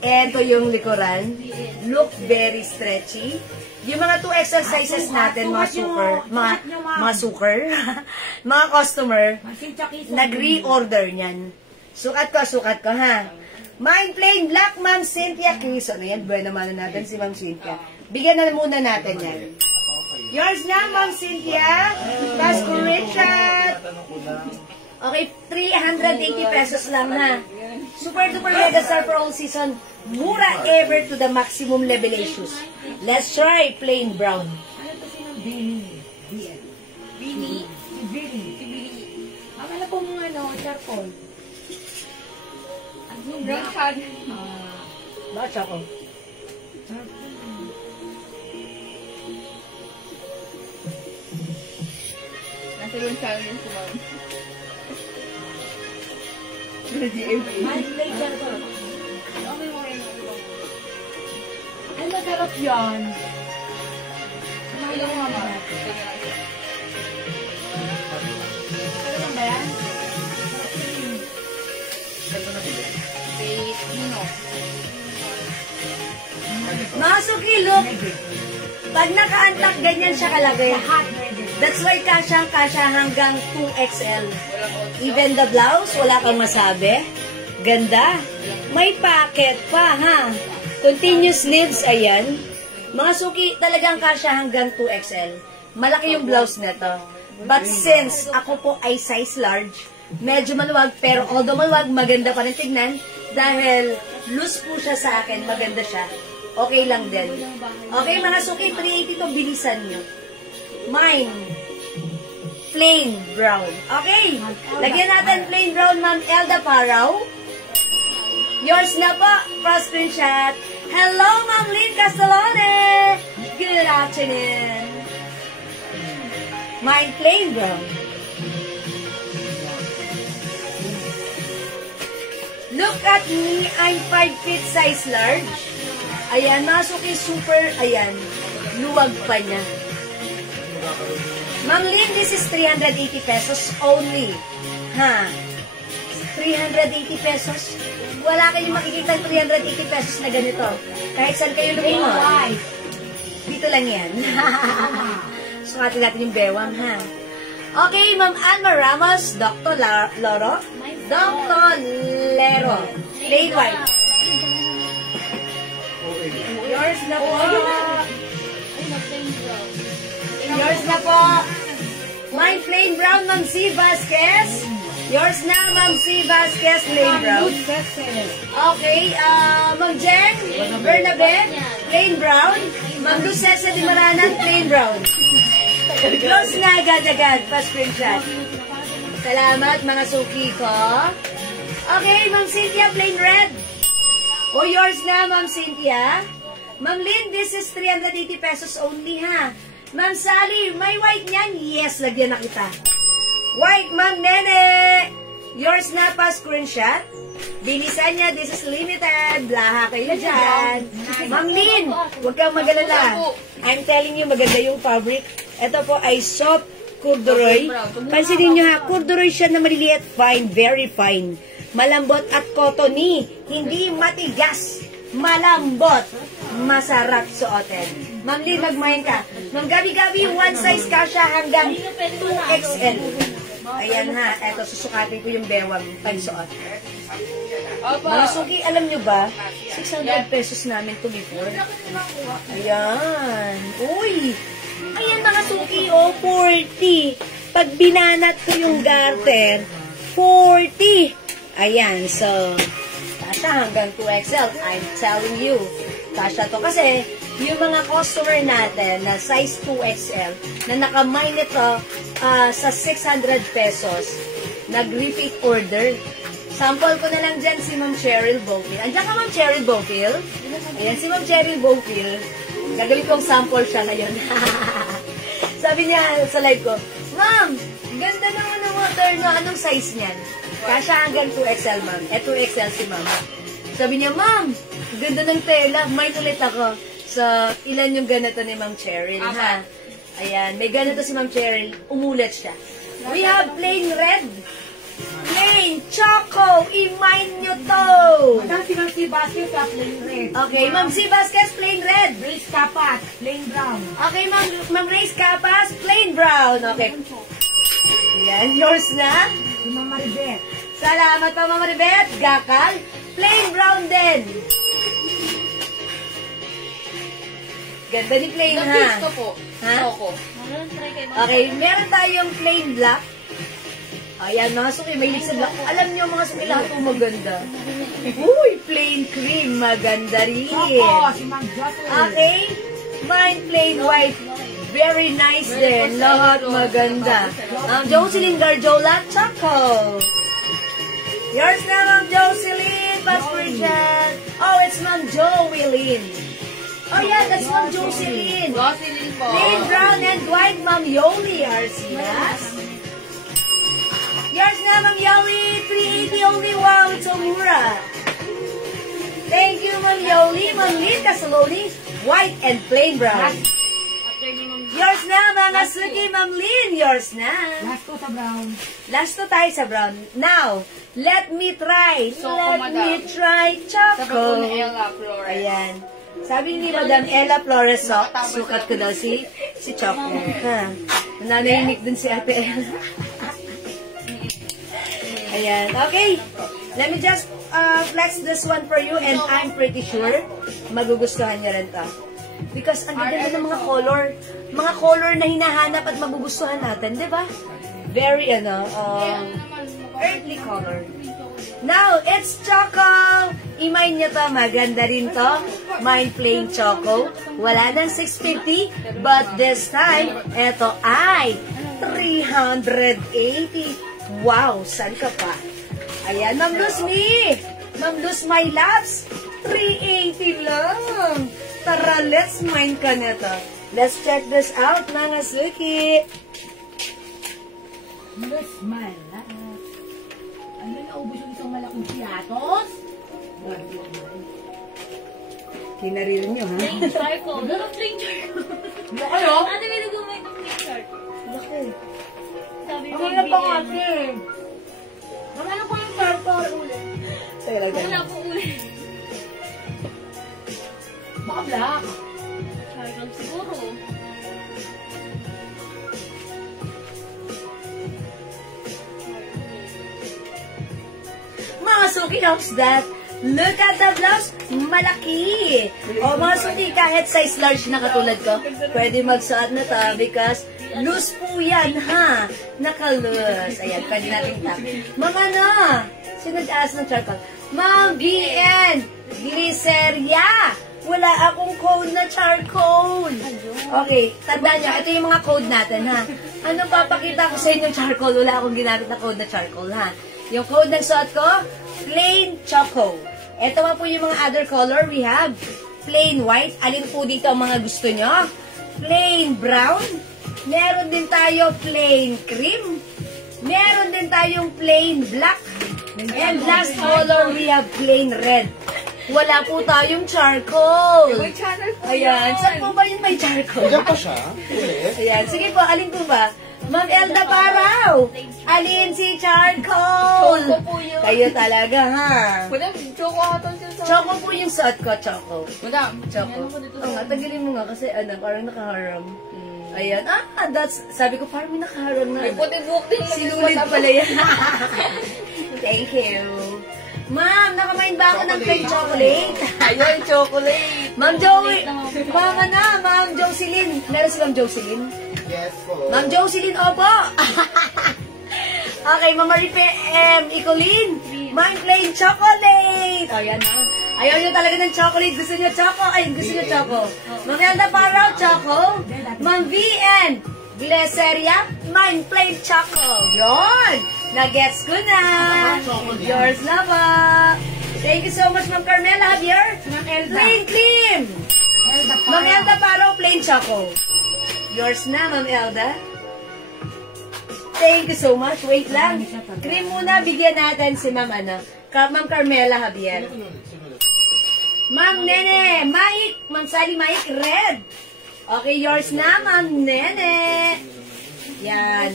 Ito yung likuran. Look very stretchy. Yung mga 2 exercises natin, mga suker, mga customer, nag-reorder niyan. Sukat ko, ha? Mind Plain Black, Ma'am Cynthia Quezon. Ayan, buwan naman natin si Ma'am Cynthia. Bigyan na muna natin yan. Yours na, Ma'am Cynthia. Pasco Richard. Okay, 380 pesos lang, ha? Super duper mega star for all season. Mura ever to the maximum levelatious. Let's try plain brown. Ano to si Ma'am Bini? Akala ko mga charcoal. Brown pad. Bacha ko. Nasa room challenge si Ma'am. Mind Plain charcoal. Ay, masarap yan. Ilang nga ba? Ano ba yan? Wait, no. Mga suki, look. Pag nakaantak, ganyan siya kalagay. That's why kasya hanggang 2XL. Even the blouse, wala kang masabi. Ganda. May packet pa, ha? Continuous sleeves, ayan. Mga suki, talagang kasya hanggang 2XL. Malaki yung blouse nito. But since ako po ay size large, medyo maluwag, pero although maluwag, maganda pa rin tignan. Dahil loose po siya sa akin, maganda siya. Okay lang din. Okay, mga suki, 380 to, bilisan nyo. Mine, plain brown. Okay, lagyan natin plain brown, Ma'am Elda Paraw. Yours na po, first screenshot. Hello, Ma'am Lynn Castellone. Good afternoon. Mine plain brown. Look at me, I'm 5 feet size large. Ayan, masuki super, ayan, luwag pa niya. Ma'am Lynn, this is 380 pesos only. Ha? 380 pesos? Wala kayong makikita 380 pesos na ganito. Kahit saan kayo lumimos. Dito lang yan. Sukatin natin yung bewang, ha? Okay, Ma'am Alma Ramos, Dr. Loro. Dr. Lero. Plain white. Yours na po. Yours na po. Mine plain brown, Ma'am C. Vasquez. Yours na, Ma'am C. Vasquez, plain brown. Okay, Ma'am Jen Bernabe, plain brown. Ma'am Lucesa Di Maranan, plain brown. Close na agad-agad, pa-screenshot. Salamat, mga suki ko. Okay, Ma'am Cynthia, plain red. O, yours na, Ma'am Cynthia. Ma'am Lynn, this is 380 pesos only, ha? Ma'am Sally, may white niyan? Yes, lagyan na kita. White, Ma'am Nene. Yours na, pa-screenshot. Bilisan niya, this is limited. Blaha kayo dyan. Ma'am Lynn, huwag kang magalala. I'm telling you, maganda yung fabric. Ito po ay soft corduroy. Pansinin nyo ha, corduroy siya na maliliit. Fine, very fine. Malambot at cottony. Hindi matigas. Malambot. Masarap suotin. Ma'am Lynn, magmahin ka. Ma'am Gabi-Gabi, one size ka siya hanggang 2XL. Ayan ha, eto, susukatin ko yung bewang pagsuot. Mga suki, alam nyo ba, 600 pesos namin to before. Ayan. Uy! Ayan mga suki, oh, 40. Pag binanat ko yung garter, 40. Ayan, so, kasha hanggang 2XL. I'm telling you. Kasha to. Kasi, yung mga customer natin na size 2XL, na nakamay nito sa 600 pesos, nag-repeat order. Sample ko na lang dyan si Ma'am Cheryl Bowfield. Andiyan ka, Ma'am Cheryl Bowfield? Ayan, si Ma'am Cheryl Bowfield. Gagawin kong sample siya ngayon. Sabi niya sa live ko, Ma'am, ganda naman ng water na. Anong size niyan? Kasha hanggang 2XL, Ma'am. 2XL si Ma'am. Sabi niya, Ma'am, ganda ng tela. May ulit ako. So, ilan yung ganito ni Ma'am Cheryl, ha? Ayan, may ganito si Ma'am Cheryl. Umulat siya. We have plain red. Plain Choco. I-mine nyo to. Madam, si Ma'am C. Vasquez, plain red. Okay, Ma'am C. Vasquez, plain red. Grace Capas, plain brown. Okay, Ma'am Grace Capas, plain brown. Okay. Yan, yours na. Si Ma'am Maribeth. Salamat pa, Ma'am Ribet. Gakal, plain brown din. Ganda ni plain, ha? Na-fish ko po. Ha? Choco. Okay, meron tayong plain black. Ayan, mga suki, may sa black. Alam niyo, mga suki, lahat po maganda. Uy, plain cream, maganda rin. Choco, si Ma'am Jocelyn. Okay, mine plain white. Very nice din. Lahat maganda. Jocelyn Garjola, Choco. Yours na, Ma'am Jocelyn, Pasperian. Oh, it's Ma'am Joelyn. Oh yeah, that's Ma'am Jocelyn. Jocelyn po. Plain brown and white, Ma'am Yoli. Yours, yes. Yours na, Ma'am Yoli. 380 only. Wow, it's so mura. Thank you, Ma'am Yoli. Ma'am Lita Saloni, white and plain brown. Yours na, mga suki, Ma'am Lynn. Yours na. Last ko sa brown. Last to tayo sa brown. Now, let me try. Choco, Let me madam. try Sabi po Choco. ni Ella Flores. Ayan. Sabi ni Madam Ella Flores, sukat ko daw si Choco. Ha? Nananayinig dun si Ate Ella. Ayan. Okay. Let me just flex this one for you and I'm pretty sure magugustuhan niyo rin to. Because ang ganda ng mga color. Mga color na hinahanap at magugustuhan natin, di ba? Very, earthly color. Now, it's Choco! I-mine nyo to. Maganda rin to. Mine plain Choco. Wala nang 650. But this time, eto ay 380. Wow! Saan ka pa? Ayan, Ma'am Luz me! Ma'am Luz my loves! 380 lang! Tara, let's mine ka na to. Let's check this out, mga suki. Miss Mala. Ano, naubos yung isang malaking piatos? Kinaril nyo, ha? Plain charcoal. Ganun plain charcoal. Ano? Ano may nagumay ng plain charcoal? Laki. Sabi Ang ko wala pa kasi. Ang ano pa yung turtle ulit? Sa'yo lang Wala ganun. po ulit. Baka black. Charcoal siguro. Mga suki, how's that? Look at the blouse. Malaki. O mga suki, kahit size large na katulad ko, pwede magsuot na to because loose po yan, ha? Naka-loose. Ayan, pwede natin tap. Ma'am, ano? Sino nag-aas ng charcoal? Ma'am, BN! Glyceria! Wala akong code na charcoal. Okay, tandaan nyo, ito yung mga code natin, ha? Ano papakita ko sa inyo charcoal? Wala akong ginamit na code na charcoal, ha? Yung code ng suot ko, plain Choco. Ito pa po yung mga other color. We have plain white. Alin po dito ang mga gusto nyo? Plain brown. Meron din tayo plain cream. Meron din tayong plain black. And last color, we have plain red. Wala po tayong charcoal. May channel po Ayan. yan. Saan po ba yung may charcoal? Diyan pa siya? Ulit? Ayan. Sige po, alin po ba? Ma'am Elda Paraw. Alin si charcoal? Choco po yun. Kayo talaga, ha? Madam, Choco ata siya sa... Choco po yung suot ko, Choco. Madam, Choco. Oo nga, tanggalin mo nga kasi parang nakaharang. Ayan. That's, sabi ko, parang may nakaharang na. may puti buhok din. Sinulid pala yan. Thank you. Ma'am, nakamain ba ako ng plain chocolate? Ayun, chocolate. Ma'am Joey, Ma'am Jocelyn. Meron si Ma'am Jocelyn? Yes po. Ma'am Jocelyn, opo. Okay, Ma'am Maripe, Icolin. Ma'am plain chocolate. O, yan ha. Ayaw nyo talaga ng chocolate. Gusto nyo choco? Ay, gusto nyo choco. Ma'am Elda Paraw, choco. Ma'am VN, Glyceria, Ma'am plain choco. Yon. Nagets ko na. Yours na ba? Thank you so much, Ma'am Carmela Javier. Ma'am Elda. Plain cream. Elda pa. Ma'am Elda Paraw, plain choco. Yours na, Ma'am Elda. Thank you so much. Wait lang. Cream muna, bigyan natin si Ma'am Ma'am Carmela Javier. Ma'am Nene, Mike, Ma'am Sally Mike, red. Okay, yours na, Ma'am Nene. Yan.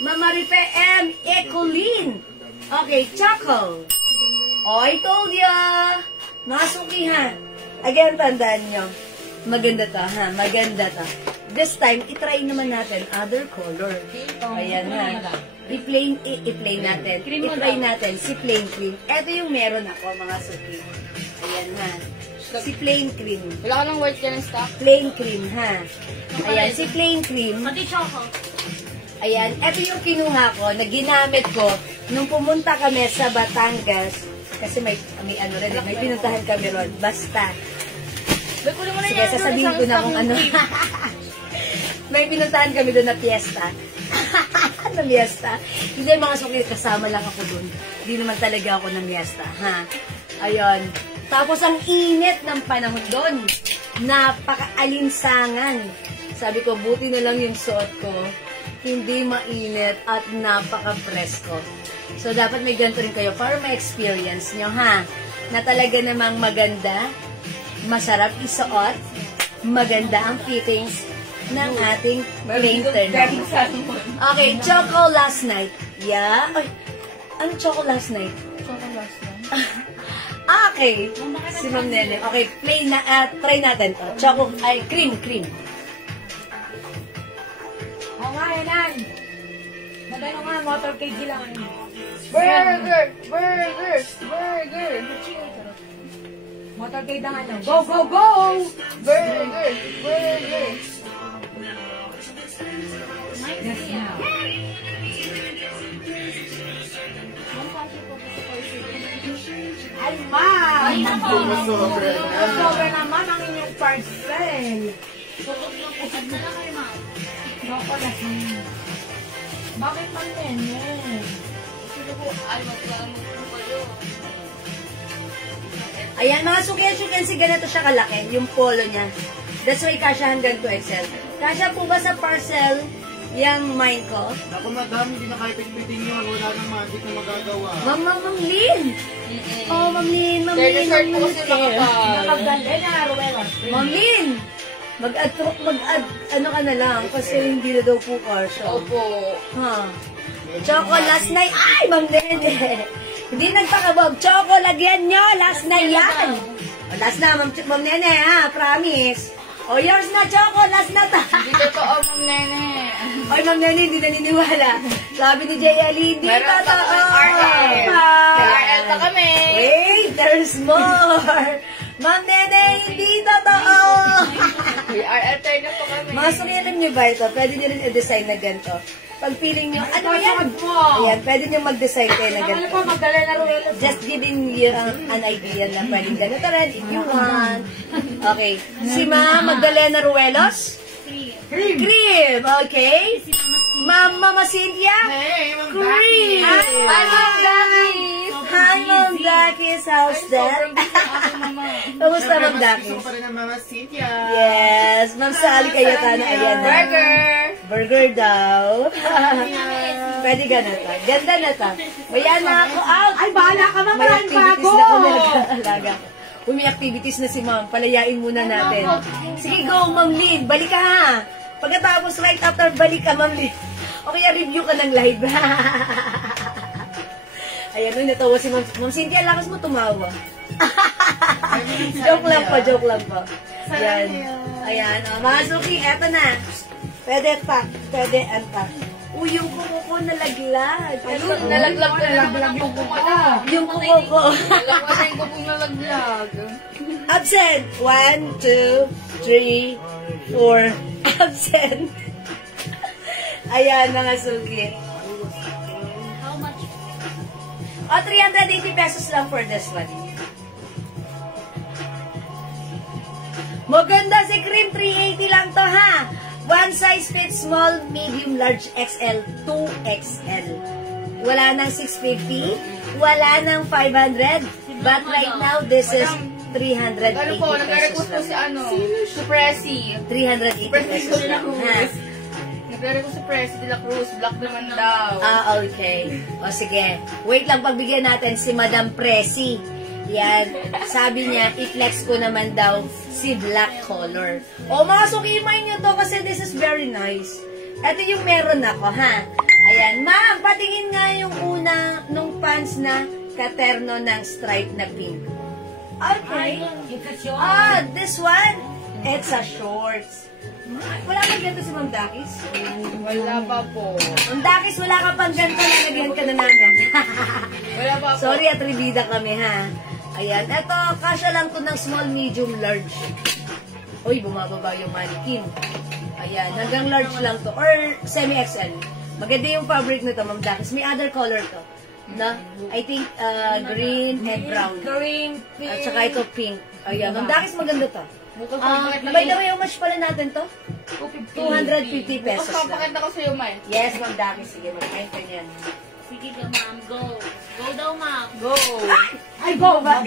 Mama Rife M. Ecolin. Okay, Choco. Oh, I told ya. Masuki ha. Again, tandaan nyo. Maganda to ha. Maganda to. This time, itry naman natin other color. Ayan ha. I-plain natin. I-try natin si plain cream. Ito yung meron ako, mga suki. Ayan ha. Si plain cream. Wala ka ng white yan stock? Plain cream ha. Ayan, si plain cream. Pati choco. Ayan, ito yung kinuha ko, na ginamit ko nung pumunta kami sa Batangas. Kasi may ano rin, may pinuntahan kami ron. Basta. Sige, sasabihin ko na kung ano. May pinuntahan kami doon na fiesta. Na fiesta. Hindi, mga suki, kasama lang ako doon. Hindi naman talaga ako na fiesta. Ha? Ayun. Tapos ang init ng panahon doon. Napaka-alinsangan. Sabi ko, buti na lang yung suot ko. Hindi mainit at napaka-presko. So, dapat may ganito rin kayo para ma-experience nyo, ha? Na talaga namang maganda, masarap isuot, maganda ang fittings ng ating painter. Okay, Choco last night. Yeah? Ay, ano Choco last night? Choco last night. Okay. Si Ma'am Nene. Okay, try natin to. Choco, ay, cream. Oo nga, yan. Magano nga, motorcade lang. Burger! Motorcade ang ano. Go, go, go! Burger! Yes, now. Ay, ma'am! Ay, nako. Sobra naman ang inyong parcel. Pupupupad na lang kayo, ma'am. Nako na. Bakit man yan? Sino po? Ay, magkano po kayo? Ayan, mga suki, ganito siya kalaki, yung polo niya. That's why kasya hanggang 2XL. Kasya po ba sa parcel yung mine ko? Ako madami, hindi na kahit pipitin yun. Wala nang magic na magagawa. Ma'am Lynn! Oh, Ma'am Lynn, Dahil shirt po kasi nakapal. Nakaganda na, Ruela. Ma'am Lynn! Mag-add, ano ka na lang, kasi hindi na daw po kasya. Opo. Ha? Choco, last night. Ay, Ma'am Nene! Hindi nagpakabog. Choco, lagyan nyo. Last night yan. O, last na, Ma'am Nene, ha? Promise. O, yours na, Choco. Last na ta. Hindi totoo, Ma'am Nene. Oy, Ma'am Nene, hindi naniniwala. Sabi ni J.L. hindi Meron pa totoo. kami RL. RL pa kami. Wait, there's more. Ma'am Nene, hindi totoo. RL tayo na po kami. Mga suki, alam nyo ba ito? Pwede nyo rin i-design na ganito. Pag feeling nyo, ano yan? mo. Ayan, pwede nyo mag-design kayo na Ano ganito. pa, magdala na, Ruela. Just giving you an idea na pwedeng ganito rin if you want. Okay. Si Ma'am Magdalena Ruelos? Cream. Okay. Mama Cynthia? Hey, Ma'am Cream. Hi, Ma'am Jackie. Hi, Ma'am Jackie's house there. Kamusta, Ma'am Jackie? Gusto ko pa rin ang Mama Cynthia. Yes. Ma'am Sally Cayetano. Ayan na. Burger. Burger daw. Pwede ganito. Ganda na to. Bayan na ako out. Ay, bahala ka, Ma'am. May Maraming activities bago. na kung nag-aalaga. Kung may activities na si Ma'am, palayain muna natin. Sige, go, Ma'am Lynn. Balik ka ha. Pagkatapos, right after, balik ka, Ma'am Lynn. O kaya review ka ng live. Ayan, nun, natawa si Ma'am Cynthia. Lakas mo tumawa. Joke lang po. Ayan. Ayan, o. Mga suki, eto na. Pwede pa. Pwede anta. Uy, yung kuko ko nalaglag. Ayun, nalaglag ko na naman yung kumala. Yung kuko ko. Nalaglag na yung kung nalaglag. Absent. 1, 2, 3, 4. Absent. Ayan, mga suki. How much? O, 380 pesos lang for this one. Maganda si Cream. 380 lang to, ha? One size fits small, medium, large, XL, 2XL. Wala nang 650, wala nang 500, but right now, this is 380 Ano po, pesos nagre-request po si lang. si Pressy. 380 pesos lang, ha? Nagre-request si Pressy de la Cruz. Black naman daw. Okay. O sige. Wait lang, pagbigyan natin si Madam Pressy. Yan. Sabi niya, i-flex ko naman daw si black color. O mga suki, mind nyo to kasi this is very nice. Ito yung meron ako, ha? Ayan. Ayan. Ma'am, patingin nga yung una nung pants na katerno ng stripe na pink. Okay. This one, it's a shorts. Wala pang ganito si Ma'am Dakis? Wala pa po. Ma'am Dakis, wala ka pang ganito. Lalagyan ka na namin. Wala pa po. Sorry, atribida kami, ha? Ayan. Ito, kasya lang to ng small, medium, large. Uy, bumababa yung mannequin. Ayan, hanggang large lang to. Or semi-XL. Maganda yung fabric nito, Ma'am Dakis. May other color to. Na? I think green and brown. Green, pink. At saka ito pink. Ayan, Ma'am Dakis, maganda to. By the way, how much pala natin to? 250 pesos lang. Papakita ko sa'yo, May. Yes, Ma'am Dakis. Sige, mag-kain ka niyan. Sige daw, ma'am. Go. Go daw, ma'am. Go! Ay, go ba?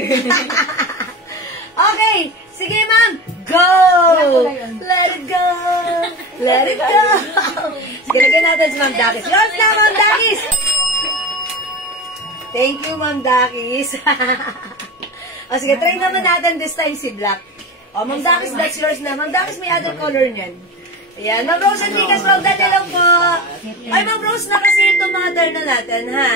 Okay! Sige, ma'am! Go! Let it go! Let it go! Sige, lagyan natin si Ma'am Dakis. Yours na, Ma'am Dakis! Thank you, Ma'am Dakis. O, sige, try naman natin this time si Black. O, Ma'am Dakis, that's yours na. Ma'am Dakis, may other color niyan. Ayan, Ma'am Rose and Micas, magdali lang po. Ay, Ma'am Rose, nakasale itong mga turn na natin, ha?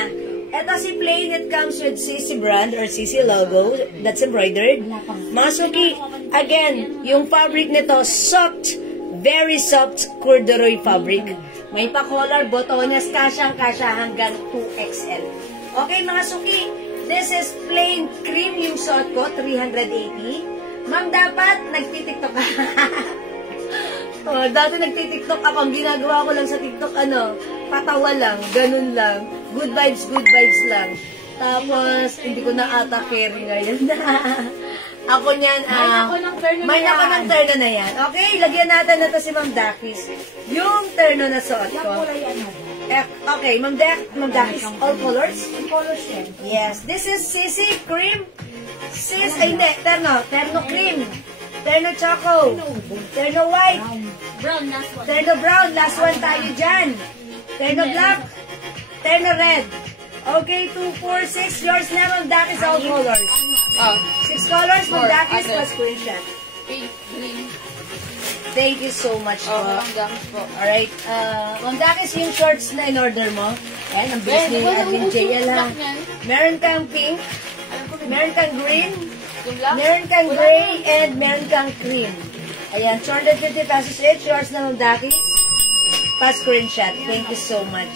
Ito si plain, it comes with CC brand or CC logo. That's embroidered. Masuki, again, yung fabric nito, soft, very soft corduroy fabric. May pa-collar, botones, kasyang-kasya hanggang 2XL. Okay, mga suki, this is plain cream yung suot ko, 380. Ma'am, dapat nagtitiktok ka. Dati nagtitiktok ako. Ang ginagawa ko lang sa TikTok, patawa lang, ganun lang. Good vibes lang. Tapos, hindi ko na ata carry ngayon. Ako niyan, may ako ng terno na yan. Okay, lagyan natin na to si Ma'am Dakis. Yung terno na suot ko. Okay, Ma'am Dakis, all colors? All colors yan. Yes, this is CC cream. Terno cream. Terno choco. Terno white. Brown, last one. Terno brown. Last one tayo dyan. Terno black. Terno red. Okay, 2, 4, 6. Yours na, Ma'am Dakis, all colors. 6 colors, Ma'am Dakis, plus screenshot. Pink, green. Thank you so much po. Walang gamit po. Alright, Ma'am Dakis, yung shorts na in order mo. Ayan, ang bilis ni Admin JL, ha. Meron kang pink. Meron kang green. Meron kang gray, and meron kang cream. Ayan, 250 pesos each. Yours na, Ma'am Dakis. Pa screenshot. Thank you so much.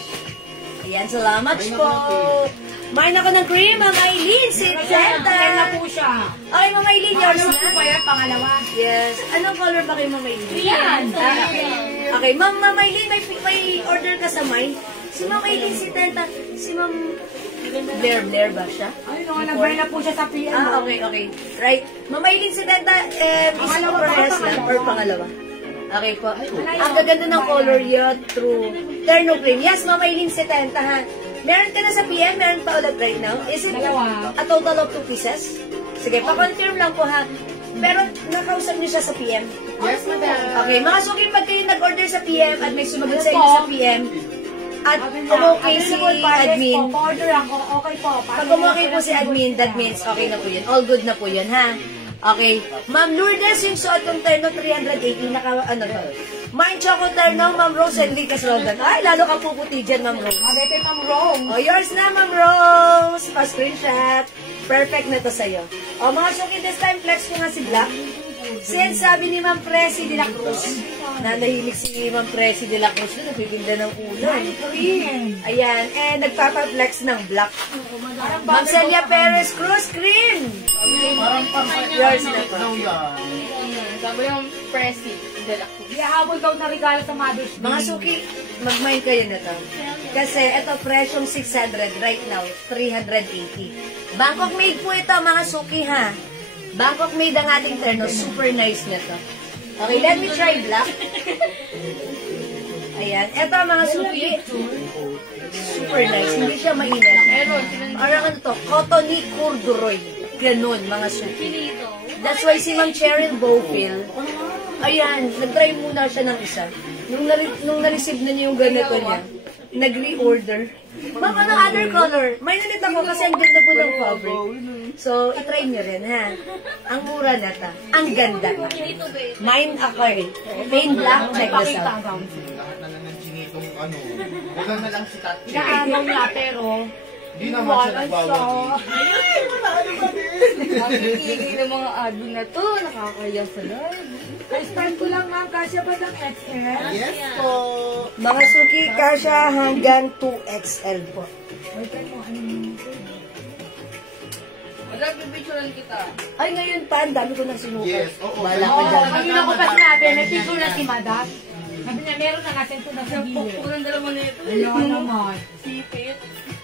Ayan, salamat po. Main ako ng cream, Ma'am Aileen, si Senta. Ayan na po siya. Okay, Ma'am Aileen, yours Ano na. po ba yan? Pangalawa. Yes. Anong color ba kayo, Ma'am Aileen? Yan. Okay, Ma'am Aileen, may order ka sa mine. Si Ma'am Aileen, si Tenta, si Ma'am Blair ba siya? Ay, no, nag-buy na po siya sa PM. Okay. Right. Ma'am Aileen, si Tenta, is Pangalawa, progress baka lang or pangalawa. pangalawa? Okay po. Ang gaganda ng color yun through terno cream. Yes, Ma'am Aileen, si Tenta, ha? Meron ka na sa PM, meron pa ulit right now. Is it Dalawa. a total of 2 pieces? Sige, pa-confirm lang po, ha? Pero nakausap niyo siya sa PM? Yes, madam. Okay, mga suki, pag kayo nag-order sa PM at may sumagot sa inyo sa PM, at umokay si admin, Order ako. Okay po. pag umokay po si admin, that means okay na po yun. All good na po yun, ha? Okay. Ma'am Lourdes, yung suot ng terno, 380, to? Mine Choco terno, Ma'am Rose and Lucas Roldan. Ay, lalo ka puputi dyan, Ma'am Rose. Magete, Ma'am Rome. Oh, yours na, Ma'am Rose. Pa-screenshot. Perfect na to sa'yo. O, mga suki, this time, flex ko nga si Black. Since sabi ni Ma'am Presi de la Cruz, na nahimik si Ma'am Presi de la Cruz, na nagpipinda ng ulo. Ayan, nagpapa-flex ng black. Ma'am Celia Perez Cruz, cream. Parang Yours na po. daw yan. Sabi yung Presi. Ihahabol daw na regalo sa Mother's Day. Mga suki, mag-mind kayo na to. Kasi ito, presyong 600, right now, 380. Bangkok made po ito, mga suki, ha? Bangkok made ang ating terno. Super nice na to. Okay, let me try black. Ayan. Ito, mga suki. Super nice. Hindi siya mainit. Parang ano to, cottony corduroy. Ganon, mga suki. That's why si Ma'am Cheryl Bowfield, ayan, nag-try muna siya ng isa. Nung na-receive na niya yung ganito niya, nag-reorder. Ma'am, anong other color? May nalit ako kasi ang ganda po ng fabric. So, itry niyo rin, ha? Ang mura na ta. Ang ganda. Mine ako eh. Plain black, check this out. Lahat na lang ng chinitong Ganun na lang si Tatche. Kaagaw nga, pero... Hindi naman siya nagbawagi. Nakikigil ng mga admin na to. Nakakaya sa live. Start ko lang, ma'am. Kasya ba ng XL? Yes po. Mga suki, kasya hanggang 2XL po. Wait, ano, ano? Madam, pipicturean kita. Ay, ngayon pa, ang dami ko nang sinukat. Yes, oo. Bala ko Oo, dyan. kanina ko pa sinabi, may picture na si Madam. Sabi niya, meron na kasi ito na sa gilid. Pukpuran dala mo na ito. Ano naman? Sipit.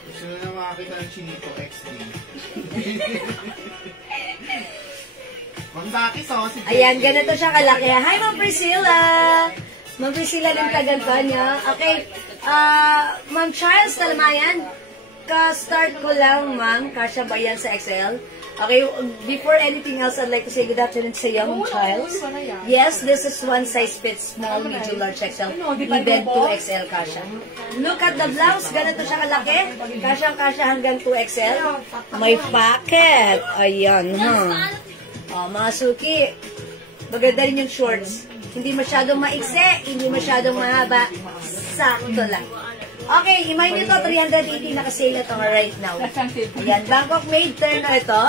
Gusto na makakita ng Chinito XD. Ang daki so, si Ayan, ganito siya kalaki. Hi, Ma'am Priscilla! Ma'am Priscilla ng taganto niya. Okay, Ma'am Charles Talamayan, ka-start ko lang, ma'am. Kasya ba yan sa XL? Okay, before anything else, I'd like to say good afternoon sa Ma'am Charles. Yes, this is one size fits small, medium, large XL, even 2XL kasya. Look at the blouse, ganito siya kalaki. Kasya hanggang 2XL. May pocket. Ayan, ha. Mga suki, maganda rin yung shorts. Hindi masyadong maikse, hindi masyadong mahaba. Sakto lang. Okay, imay nyo to, 380 nakasale ito right now. Ayan, Bangkok made turn na ito.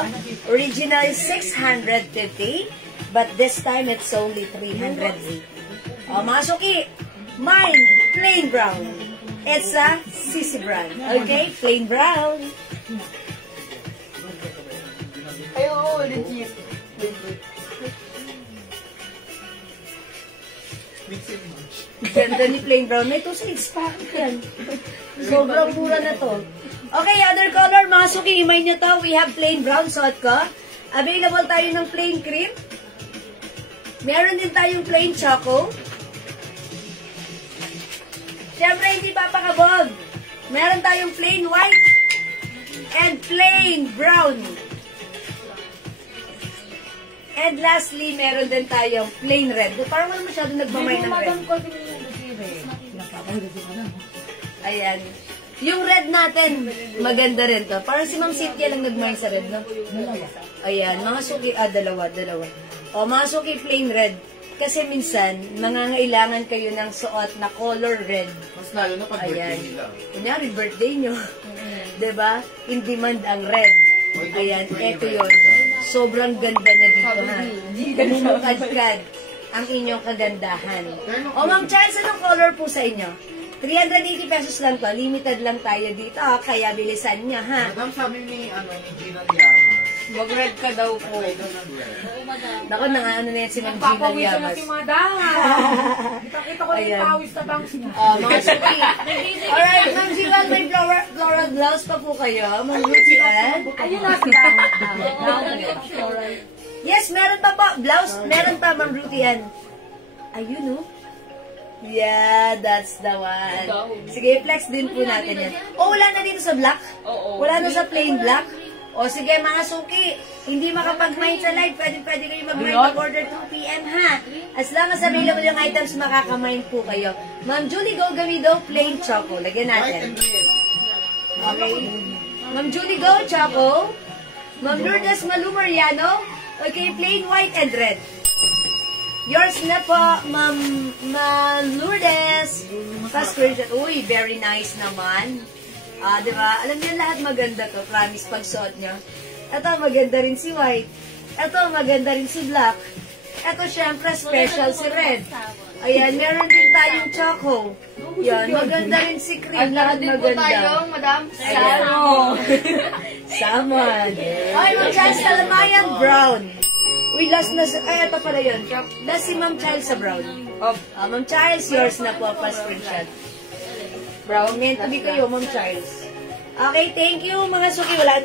Original 650, but this time it's only 380. Mga suki, mine, plain brown. It's a Sissy brand. Okay, plain brown. Ayaw, legit. Mix and match. Ganda ni plain brown. May 2 shades pa. Yan. Sobrang mura na to. Okay, other color, mga suki, imay nyo to. We have plain brown, suot ko. Available tayo ng plain cream. Meron din tayong plain choco. Siyempre, hindi papakabog. Meron tayong plain white and plain brown. And lastly, meron din tayong plain red. Parang wala masyado nagmamay ng red. Ayan. Yung red natin, maganda rin to. Parang si Ma'am Cynthia lang nagmay sa red, no? Ayan, mga suki, dalawa. O, mga suki, plain red. Kasi minsan, nangangailangan kayo ng suot na color red. Mas lalo na pag birthday Ayan. nila. Kunyari, birthday nyo. Diba? In demand ang red. Ayan, eto yun. Sobrang ganda niya dito, ha? Namumukadkad ang inyong kagandahan. O, Ma'am Charles, anong color po sa inyo? 380 pesos lang to. Limited lang tayo dito, kaya bilisan nyo, ha? Madam, sabi ni Gina Llamas. Mag-red ka daw po. Ay, daw ng red. Naku, nangaano na yan si Ma'am Gina Papawisan na Llamas. si Madam. Kita ko yung pawis na bangs niya. Mga suki. Alright, Ma'am Gina, may floral blouse pa po kayo. Ma'am Lucy Ann. Ayun na sila. Yes, meron pa po. Blouse, meron pa, Ma'am Ruthie Ann. Ayun, oh. Yeah, that's the one. Sige, flex din po natin yan. O, wala na dito sa black? Oo. Wala na sa plain black? O, sige, mga suki. Hindi makapag-mine sa live. Pwede kayo mag-mine mag-order 2 p.m. ha? As long as available yung items, makaka-mine po kayo. Ma'am Julie Go Gamido, plain choco. Lagyan White natin. and red. Okay. Ma'am Julie Go, choco. Ma'am Lourdes Malumariano. Okay, plain white and red. Yours na po, Ma'am Lourdes. Pa-screenshot. Uy, very nice naman. Diba? Alam niyo lahat maganda to. Promise, pag-suot nyo. Ito, maganda rin si white. Ito, maganda rin si black. Ito, syempre, special si red. Ayan, meron din tayong choco. Yan, maganda rin si cream. Lahat Din po tayo, maganda. madam. Ayan. Salmon. Ay, Ma'am Charles Talamayan, brown. Uy, last na sa... Ay, ito pala yun. Last si Ma'am Charles sa brown. Ma'am Charles, yours na po pa screenshot. Brown. Meant to be kayo, Ma'am Charles. Okay, thank you, mga suki. Wala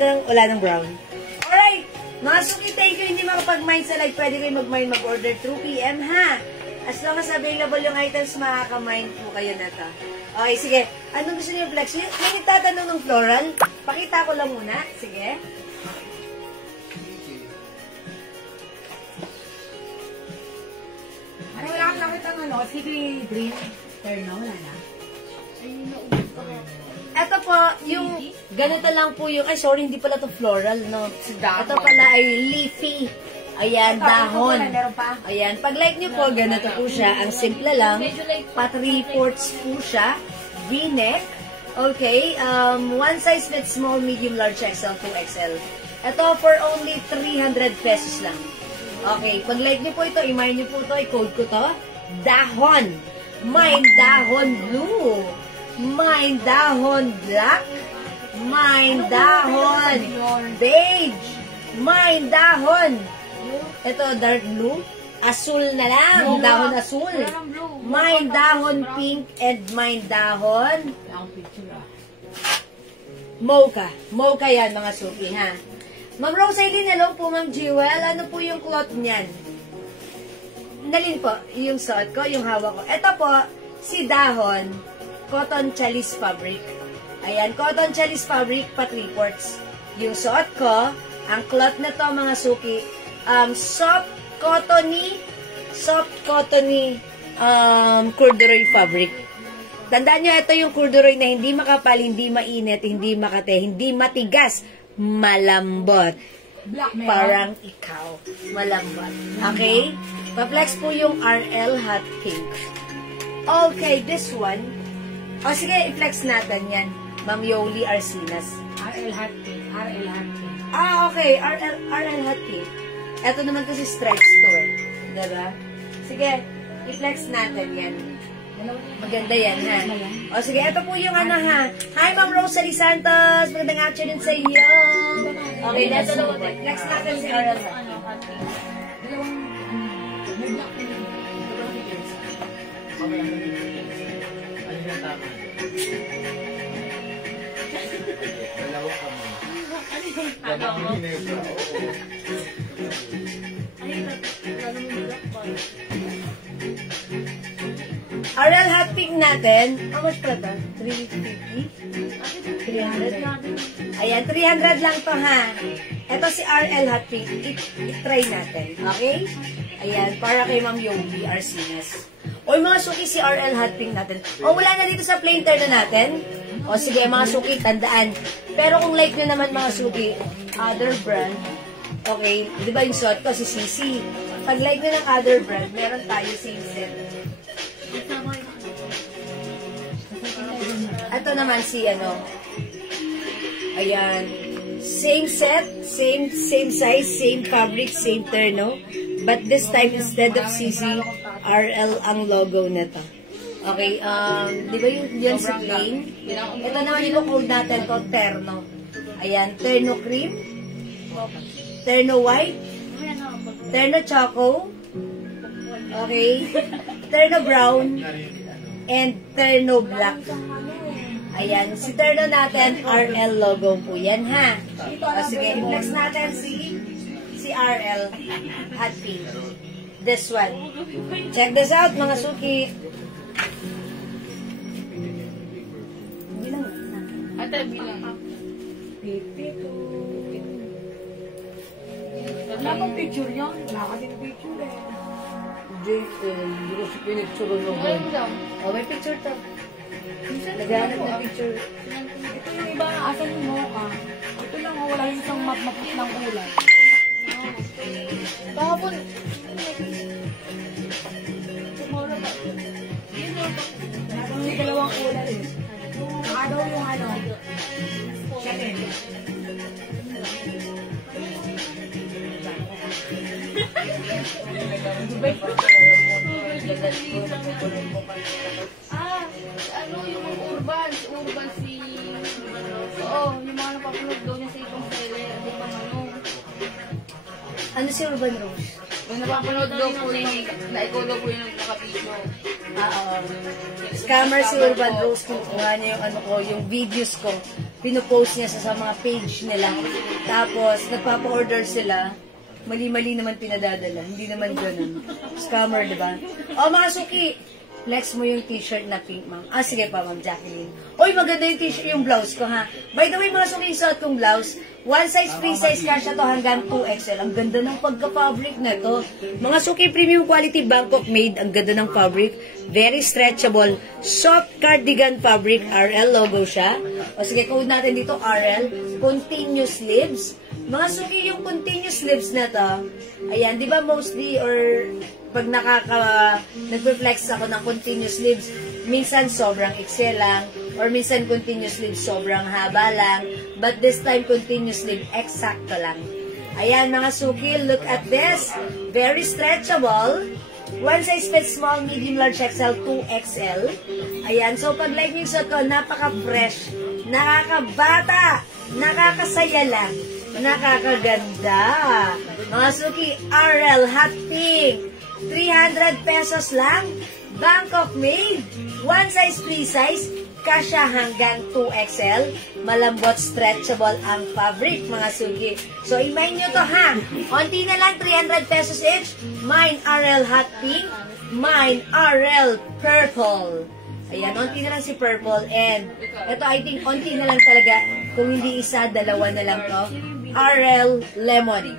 nang brown. Alright, mga suki, thank you. Hindi makapag-mine sa live. Pwede kayo mag-mine, mag-order 2 p.m. ha? As long as available yung items, makaka-mine po kayo na to. Okay, sige. Anong gusto niyo flex? Yung nagtatanong ng floral, pakita ko lang muna. Sige. Ano, wala kang nakita ng city green. Pero no, wala na. Ito po, yung ganito lang po yung, ay sorry, hindi pala to floral, no? Ito pala ay leafy. Ayan, dahon. Meron pa. Ayan, pag like nyo po, ganito po siya. Ang simple lang. Pa 3/4 po siya. V-neck. Okay, one size fit small, medium, large, XL, 2XL. Ito for only 300 pesos lang. Okay, pag like niyo po ito, i-mine niyo po ito, i-code ko to. Dahon. Mine dahon blue. Mine dahon black. Mine dahon beige. Mine dahon. Ito dark blue. Asul na lang. Dahon asul. Mine dahon pink and mine dahon mocha. Mocha yan, mga suki, ha? Ma'am Rosaline, hello po, Ma'am Jewel. Ano po yung cloth niyan? Nalin po, yung suot ko, yung hawak ko. Ito po, si dahon, cotton chalice fabric. Ayan, cotton chalice fabric, pa 3/4. Yung suot ko, ang cloth na to, mga suki, soft cottony, corduroy fabric. Tandaan nyo, ito yung corduroy na hindi makapal, hindi mainit, hindi makate, hindi matigas, malambot. Parang ikaw. Malambot. Okay? Pa-flex po yung RL Hot Pink. Okay, this one. O sige, i-flex natin yan. Ma'am Yoli Arsinas. RL Hot Pink. RL Hot Pink. Okay. RL Hot Pink. Ito naman kasi stripes to eh. Diba? Sige, i-flex natin yan. Maganda yan, ha? O, sige, ito po yung ano, ha? Hi, Ma'am Rosalie Santos! Magandang afternoon sa iyo! Okay, let's go. Flex natin si RL. RL Hot Pink natin, how much pala ito? 350? 300? Ayan, 300 lang to, ha? Ito si RL Hot Pink, i-try natin, okay? Ayan, para kay Ma'am Yogi Arsinas. O, mga suki si RL Hot Pink natin. O, wala na dito sa plain turn na natin. O, sige, mga suki, tandaan. Pero kung like nyo naman, mga suki, other brand, okay, di ba yung suot ko, si Sisi? Pag like nyo ng other brand, meron tayo same set. Ito naman si ano. Ayan. Same set, same size, same fabric, same terno. But this time, instead of CC, RL ang logo nito. Okay, di ba yung yan si plain? Ito naman yung code natin to, terno. Ayan, terno cream, terno white, terno choco, okay, terno brown, and terno black. Ayan, si terno natin, RL logo po yan, ha? O, sige, i-flex natin si RL at pink. This one. Check this out, mga suki. Bilang. Ate, bilang. Wala pang picture yun. Wala ka din picture eh. Hindi ko si pinicture logo. Ano daw? O, may picture to. Naghanap na picture. Ito yung iba, asan yung mocha? Ito lang, wala yung isang mapmapit ng ulan. Kahapon. May dalawang ulan eh. Nakadaw yung ano. Chanel. Ano yung mga urban si... Oo, yung mga napapanood daw niya sa ibang seller. Di ba ano? Ano si Urban Rose? Yung napapanood daw po yung... Ikaw daw po yung nakapito. Scammer si Urban Rose, kinukuha niya yung ano ko, yung videos ko. Pinupost niya sa mga page nila. Tapos, nagpapa-order sila. Mali-mali naman pinadadala. Hindi naman ganun. Scammer, di ba? O, mga suki, flex mo yung t-shirt na pink, ma'am. Sige pa, ma'am Jacqueline. Oy, maganda yung t-shirt, yung blouse ko, ha? By the way, mga suki, suot kong blouse. One size, free size, kasha to hanggang 2XL. Ang ganda ng pagka-fabric na to. Mga suki, premium quality Bangkok made. Ang ganda ng fabric. Very stretchable. Soft cardigan fabric. RL logo siya. O sige, code natin dito, RL. Continuous sleeves. Mga suki, yung continuous sleeves na to, ayan, di ba mostly or pag nagpe-flex ako ng continuous sleeves, minsan sobrang excel lang, or minsan continuous sleeves sobrang haba lang, but this time continuous sleeve, eksakto lang. Ayan mga suki, look at this. Very stretchable. One size fits small, medium, large, XL, 2XL. Ayan, so pag like yung suot ko, napaka-fresh, nakakabata, nakakasaya lang, nakakaganda. Mga suki, RL Hot Pink, 300 pesos lang. Bangkok made, one size, free size, kasya hanggang 2XL. Malambot, stretchable ang fabric, mga suki. So, i-mine nyo to, ha? Onti na lang, 300 pesos each. Mine RL Hot Pink, mine RL Purple. Ayan, onti na lang si Purple. And, ito, I think, onti na lang talaga. Kung hindi isa, dalawa na lang to. RL Lemon.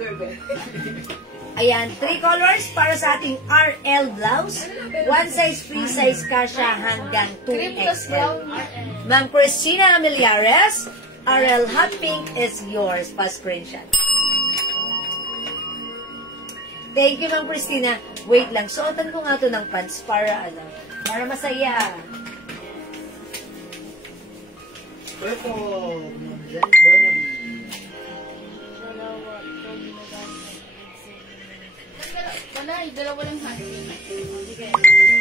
Ayan, 3 colors para sa ating RL blouse. One size, free size, kasya hanggang 2XL. Ma'am Christina Amillares, RL Hot Pink is yours. Pa-screenshot. Thank you, Ma'am Christina. Wait lang, suotan ko nga to ng pants para masaya. Purple. Wala, dalawa lang hot pink.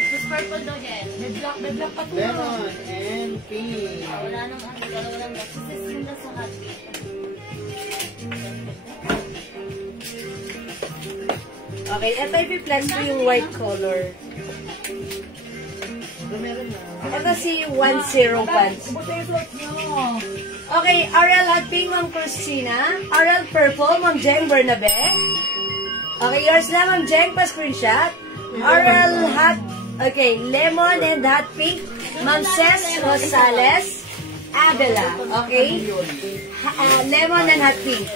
Just purple daw yan. May black pa to. Lemon and pink. Wala nang dalawa lang daw. Kasi sila sa hot pink. Okay, ito i-flex ko yung white color. Ito si 10 pants. Buti yung suot nyo. Okay, RL Hot Pink, Ma'am Christina. RL Purple, Ma'am Jeng Bernabe. Okay, yours na, Ma'am Jeng, pa-screenshot. RL Hot, okay, Lemon and Hot Pink, Ma'am Ces Rosales Abela. Okay? Lemon and Hot Pink.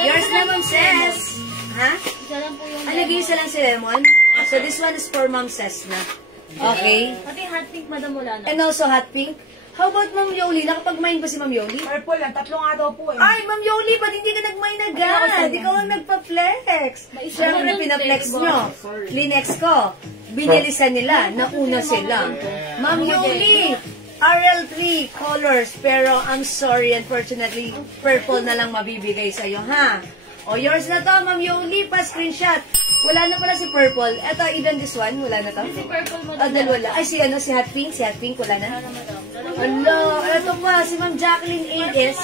Yours na, Ma'am Ces. Ha? Isa lang po yung Nag-iisa lang si Lemon. So, this one is for Ma'am Ces na. Okay? Pati hot pink, madam, wala na. And also Hot Pink. How about Ma'am Yoli? Nakapag-mine ba si Ma'am Yoli? Purple lang. 3 nga daw po eh. Ay, Ma'am Yoli, ba't hindi ka nag-mine agad? Ikaw ang nagpa-flex. Siyempre, pinaplex nyo. Linex ko. Binilisan nila. Nauna sila. Ma'am Yoli, RL3 colors. Pero, I'm sorry, unfortunately, purple na lang mabibigay sa'yo, ha? O, yours na to, Ma'am Yoli. Pa-screenshot. Wala na pala si purple. Eto, even this one, wala na to? Si purple, madam. Ah, dalawa lang. Ay, si Hot Pink. Si Hot Pink, wala na. Wala, madam. Hello, ito pa, si Ma'am Jacqueline A.S.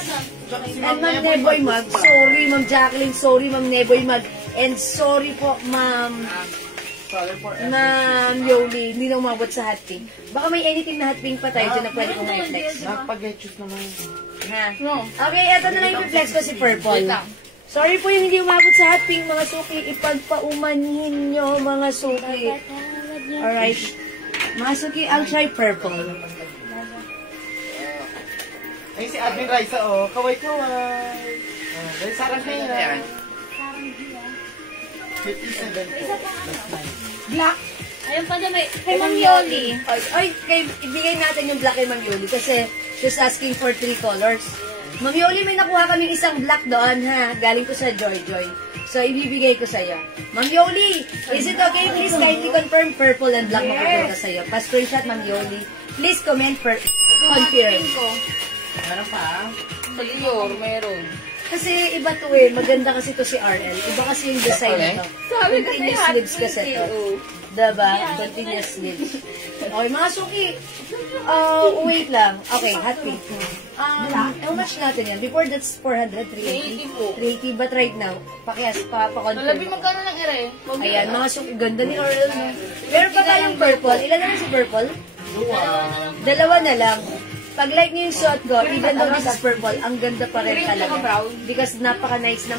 And Ma'am Neboy Mag. Sorry, Ma'am Jacqueline. Sorry, Ma'am Neboy Mag. And sorry po, Ma'am Yoli. Hindi na umabot sa hot pink. Baka may anything na hot pink pa tayo dyan na pwede kong i-flex. Napag-etchus naman. Ha? Okay, ito na lang i-flex ko si Purple. Sorry po yung hindi umabot sa hot pink, mga suki. Ipagpaumanhin nyo, mga suki. Alright. Mga suki, I'll try Purple. Ay, si Admin Raisa, oh. Kaway-kaway. Dahil sarang na yan. 57. Black. Ayun pa may kay Ma'am Yoli. Ay, ibigay natin yung black kay Ma'am Yoli kasi she's asking for 3 colors. Ma'am Yoli, may nakuha kaming isang black doon, ha? Galing ko sa Joy Joy. So, ibibigay ko sa'yo. Ma'am Yoli, is it okay? Please kindly confirm purple and black mapupunta sa'yo. Pa-screenshot, Ma'am Yoli. Please comment confirm. Meron pa? Sa Dior, meron. Kasi iba to eh. Maganda kasi to si RL. Iba kasi yung design nito. Continuous sleeves kasi to. Diba? Continuous sleeves. Okay, mga suki. Wait lang. Okay, hot pink. How much natin yan? Before that's 400, 380. 380. But right now, pa-confirm. Malabi magkano lang ere? Ayan, mga suki. Ganda ni RL. No? Pero pa tayong purple. Ilan na lang si purple? Dalawa na lang. Pag like niyo yung suot ko, even though this is purple, ang ganda pa rin talaga. Because napaka-nice ng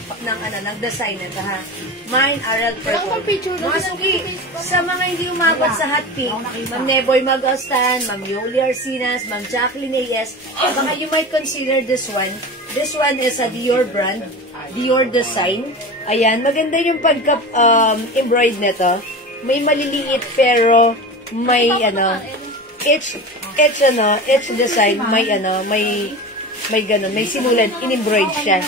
design nito, ha? Mine, RL Purple. Mga suki, sa mga hindi umabot sa hot pink, Ma'am Neboy Magostan, Ma'am Yoli Arcinas, Ma'am Jacqueline A.S., baka you might consider this one. This one is a Dior brand, Dior design. Ayan, maganda yung pagka-embroid nito. May maliliit pero may each design may ganun, may simulan, in-embroid siya.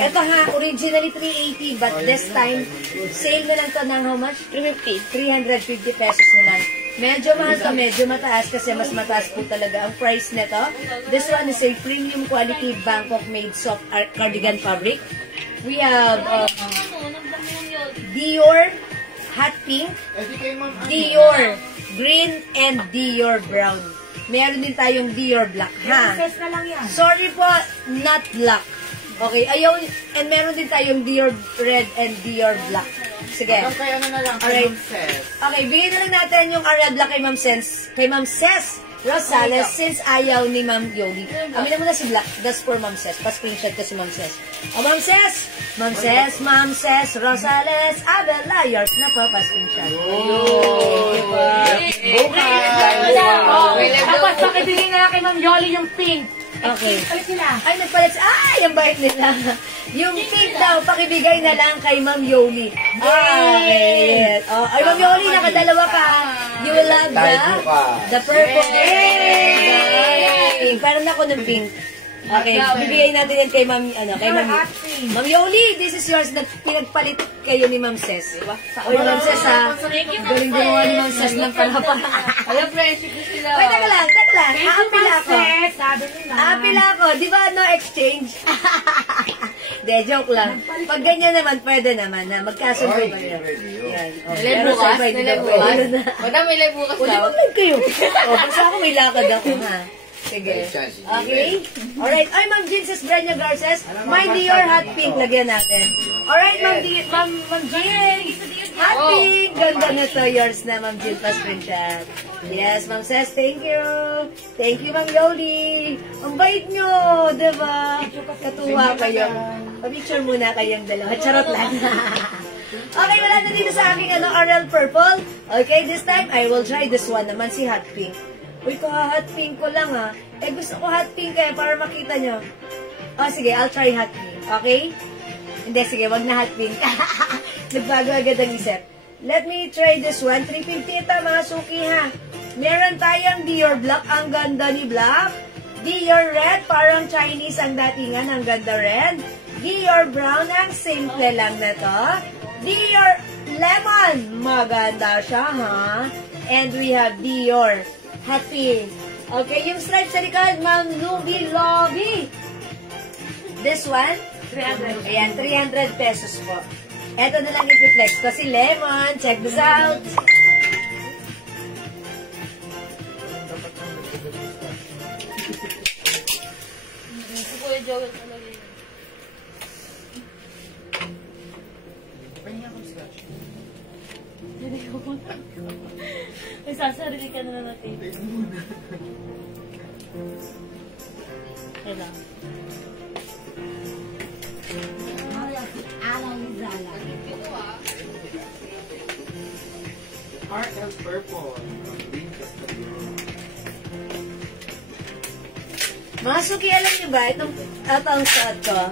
Ito ha, originally 380, but this time, sale na lang to ng how much? 350 pesos na lang. Medyo mahal to, medyo mataas kasi mas mataas po talaga ang price nito. This one is a premium quality Bangkok made soft cardigan fabric. We have Dior hot pink, Dior green, and Dior brown. Meron din tayong Dior black, ha? Princess na lang yan. Sorry po, not black. Okay, ayaw, and meron din tayong Dior red and Dior black. Sige. Okay, ano na lang, Alright. Princess. Okay, bigyan na lang natin yung red black kay Ma'am Ses Rosales, since ayaw ni Ma'am Yoli. Amin na muna si black. That's for Ma'am Ses. Pa-screenshot ko si Ma'am Ses. O, Ma'am Ses Rosales, Abela, yours na po, pa-screenshot. Tapos pakibigay na lang kay Ma'am Yoli yung pink. Okay. Palit sila. Ay, nagpalit siya. Ay, ang bait nila. Yung pink daw, pakibigay na lang kay Ma'am Yoli. Okay. Oh, ay, Ma'am Yoli, nakadalawa ka. You will love the purple. Yay! Parang ako ng pink. Okay, bibigay natin yan kay Ma'am, Ma'am Yoli, this is yours na pinagpalit kayo ni Ma'am Ses. O, Ma'am Ses, ha? Galing gumawa ni Ma'am Ses ng palapa. Alam, friendship ko sila. Wait, teka lang. Aapila ako. Sabi nila. Aapila ako. Di ba no exchange? De, joke lang. Pag ganyan naman, pwede naman na magkasundo kayo. Yan. O, pero sabay, di daw pwede na. Madam, may live bukas O, di daw. ba live kayo? O, basta ako may lakad ako, ha? Sige. Okay? Alright. Ay, Ma'am Jean, says Brenda Garces, my Dior hot pink, lagyan natin. Alright, Ma'am Jean. Hot pink. Ganda na to. Yours na, Ma'am Jean. Pa-screenshot. Yes, Ma'am Ses, thank you. Thank you, Ma'am Yoli. Ang bait nyo, diba? Katuwa kayo. Pa-picture muna kayong dalawa. Charot lang. Okay, wala na dito sa aking Ariel Purple. Okay, this time, I will try this one naman, si hot pink. Uy, hot pink ko lang, ha. Eh, gusto ko hot pink kaya para makita nyo. Oh, sige, I'll try hot pink. Okay? Hindi, sige, wag na hot pink. Nagbago agad ang isip. Let me try this one. 350 ito, mga suki, ha. Meron tayong Dior Black. Ang ganda ni Black. Dior Red, parang Chinese ang datingan. Ang ganda red. Dior Brown, ang simple lang na to. Dior Lemon. Maganda siya, ha. And we have Dior hot pink. Okay, yung stripe sa likod, Ma'am Nugi Lobby. This one? 300. Ayan, 300 pesos po. Eto na lang i-flex ko si Lemon. Check this out. Si Kuya Joel talaga yun. May sasarili ka na natin. Kailangan. Ariel Purple. Mga suki, alam niyo ba, itong suot ko,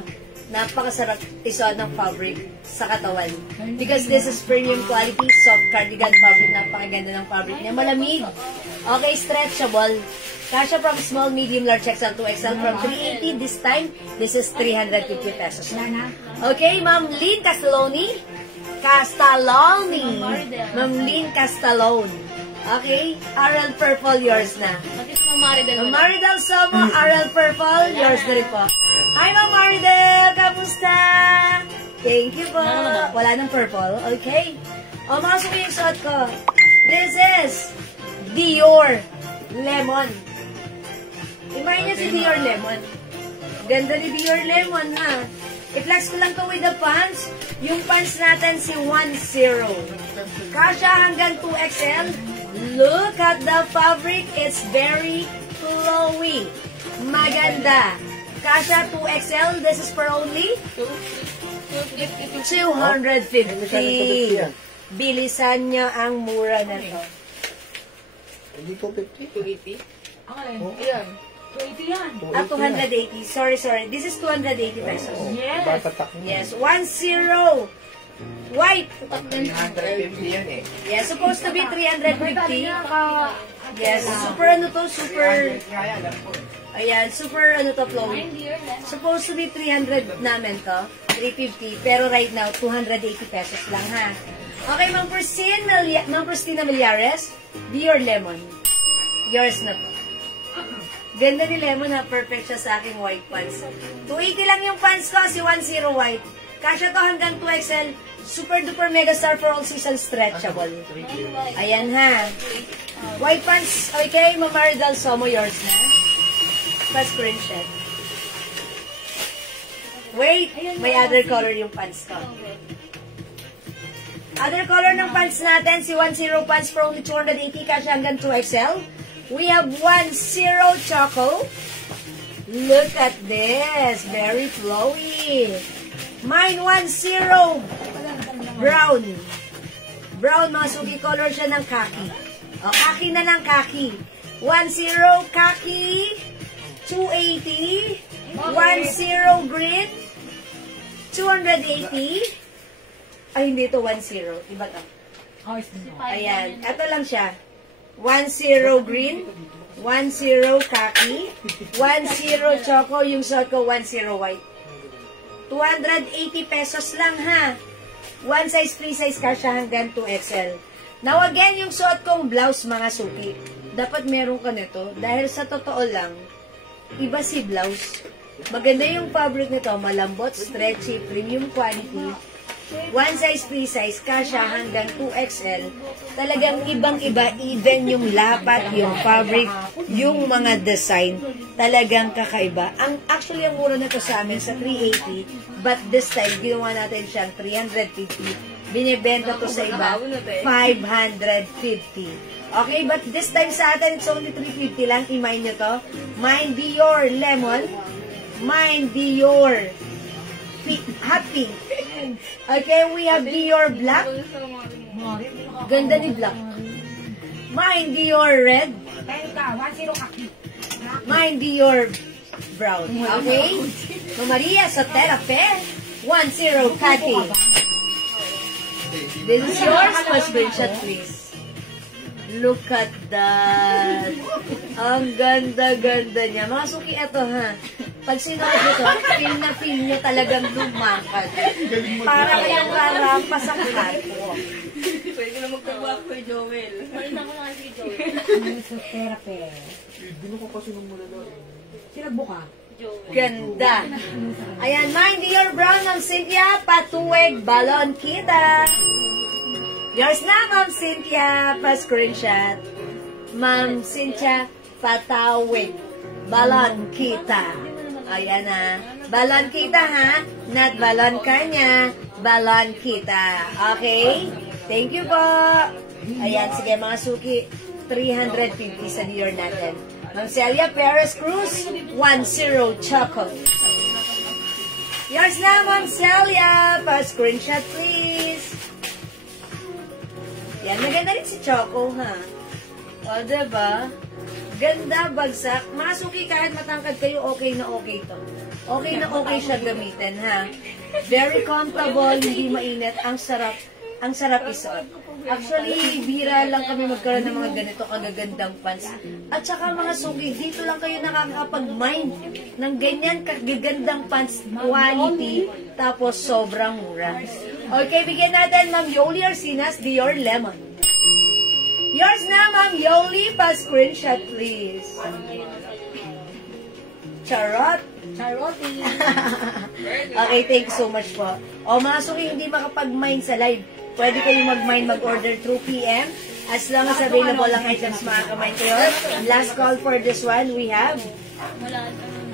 napakasarap isuot ng fabric sa katawan. Because this is premium quality, soft cardigan fabric. Napakaganda ng fabric niya. Malamig. Okay, stretchable. Kasha from small, medium, large XL to XL from 380. This time, this is 350 pesos. Okay, Ma'am Lynn Castelloni. Ma'am Lynn Castellone. Okay, Ariel Purple, yours na. Pati si Ma'am Maridel. Ma'am Maridel Somo, Ariel Purple, yours na rin po. Hi, Ma'am Maridel! Kamusta? Thank you po. Wala ng purple. Okay. O, mga suki yung suot ko. This is Dior Lemon. Imagine niyo si Dior Lemon. Ganda ni Dior Lemon, ha? I-flex ko lang to with the pants. Yung pants natin si 1-0. Kasha hanggang 2XL. Look at the fabric. It's very flowy. Maganda. Kasha 2XL. This is for only 250. Bilisan niya ang mura na to. Hindi ko 50. 280? Okay. Iyan. 280 yan. 280. Sorry. This is 280 pesos. Yes. Yes. 1-0. White. 350 yan eh. Yeah, supposed to be 350. Yes, super ano to, super, ayan, super ano to, flowy. Supposed to be 300 namin to, 350, pero right now, 280 pesos lang ha. Okay, Ma'am Christina Millares, Dior Lemon. Yours na to. Ganda ni Lemon ha, perfect siya sa aking white pants. 280 lang yung pants ko, si 10 white. Kasya to hanggang 2XL, super duper mega star for all season stretchable. Ayan ha. White pants, okay, Mamaridal Somo, yours na. Pa-screenshot. Wait, may other color yung pants ko. Other color ng pants natin, si 10 pants for only 280, kasya hanggang 2XL. We have 10 Choco. Look at this, very flowy. Mine 10 brown. Brown, mga sugi color siya ng khaki. O, khaki na lang, khaki. 10 khaki, 280. 10 green, 280. Ay, hindi ito 10. Iba to. Ayan, ito lang siya. 10 green, 10 khaki, 10 choco, yung suot ko 10 white. 280 pesos lang ha. One size, free size kasya hanggang 2XL. Now again, yung suot kong blouse mga suki. Dapat meron ka nito. Dahil sa totoo lang, iba si blouse. Maganda yung fabric nito. Malambot, stretchy, premium quality. One size, free size, kasya hanggang 2XL. Talagang ibang-iba, even yung lapat, yung fabric, yung mga design, talagang kakaiba. Actually, ang mura na to sa amin sa 380, but this time, ginawa natin siyang 350. Binibenta to sa iba, 550. Okay, but this time sa atin, it's only 350 lang. I-mind nyo to. Mine Dior Lemon. Mine Dior Hot Pink. Okay, we have Dior Black. Ganda ni Black. Mine Dior Red. Mine Dior Brown. Okay? Maria Sotera Pe. 10 Cathy. This is yours. Pa-screenshot, please. Look at that. Ang ganda-ganda niya. Mga suki, ito ha. Pag sinuot ito, feel niyo talagang lumakad. Para kayong rarampa sa catwalk. Pwede ko na magpagawa ko kay Joel. Pakita ko na kasi kay Joel. Therapy. Bino ko kasi nung malala eh. Sinagbuka. Ganda. Ayan, Mine Dior Brown ng Cynthia. Patuweg balon kita. Yours na, Ma'am Cynthia. Pa-screenshot. Ma'am Cynthia, pataweg balon kita. Ayan na. Balon kita ha. Not balon kanya. Balon kita. Okay? Thank you po. Ayan, sige mga suki. 350 sa Dior natin. Ma'am Celia Perez Cruz, 10 Choco. Yours na, Ma'am Celia. Pa-screenshot, please. Yan, maganda rin si Choco, ha? O, diba? Ganda, bagsak. Mga suki, kahit matangkad kayo, okay na okay to. Okay na okay siya gamitin, ha? Very comfortable, hindi mainit. Ang sarap isuot. Actually, bihira lang kami magkaroon ng mga ganito kagagandang pants. At saka mga suki, dito lang kayo nakakapag-mind ng ganyan kagagandang pants quality, tapos sobrang mura. Okay, bigyan natin Ma'am Yoli Arsinas, Dior Lemon. Yours na, Ma'am Yoli. Pa-screenshot, please. Charot. Charoti. Okay, thank you so much po. O, mga suki, hindi makapag-mind sa live. Pwede kayo mag-mind, mag-order through PM. As long as available ang items, makakamind kayo. Last call for this one, we have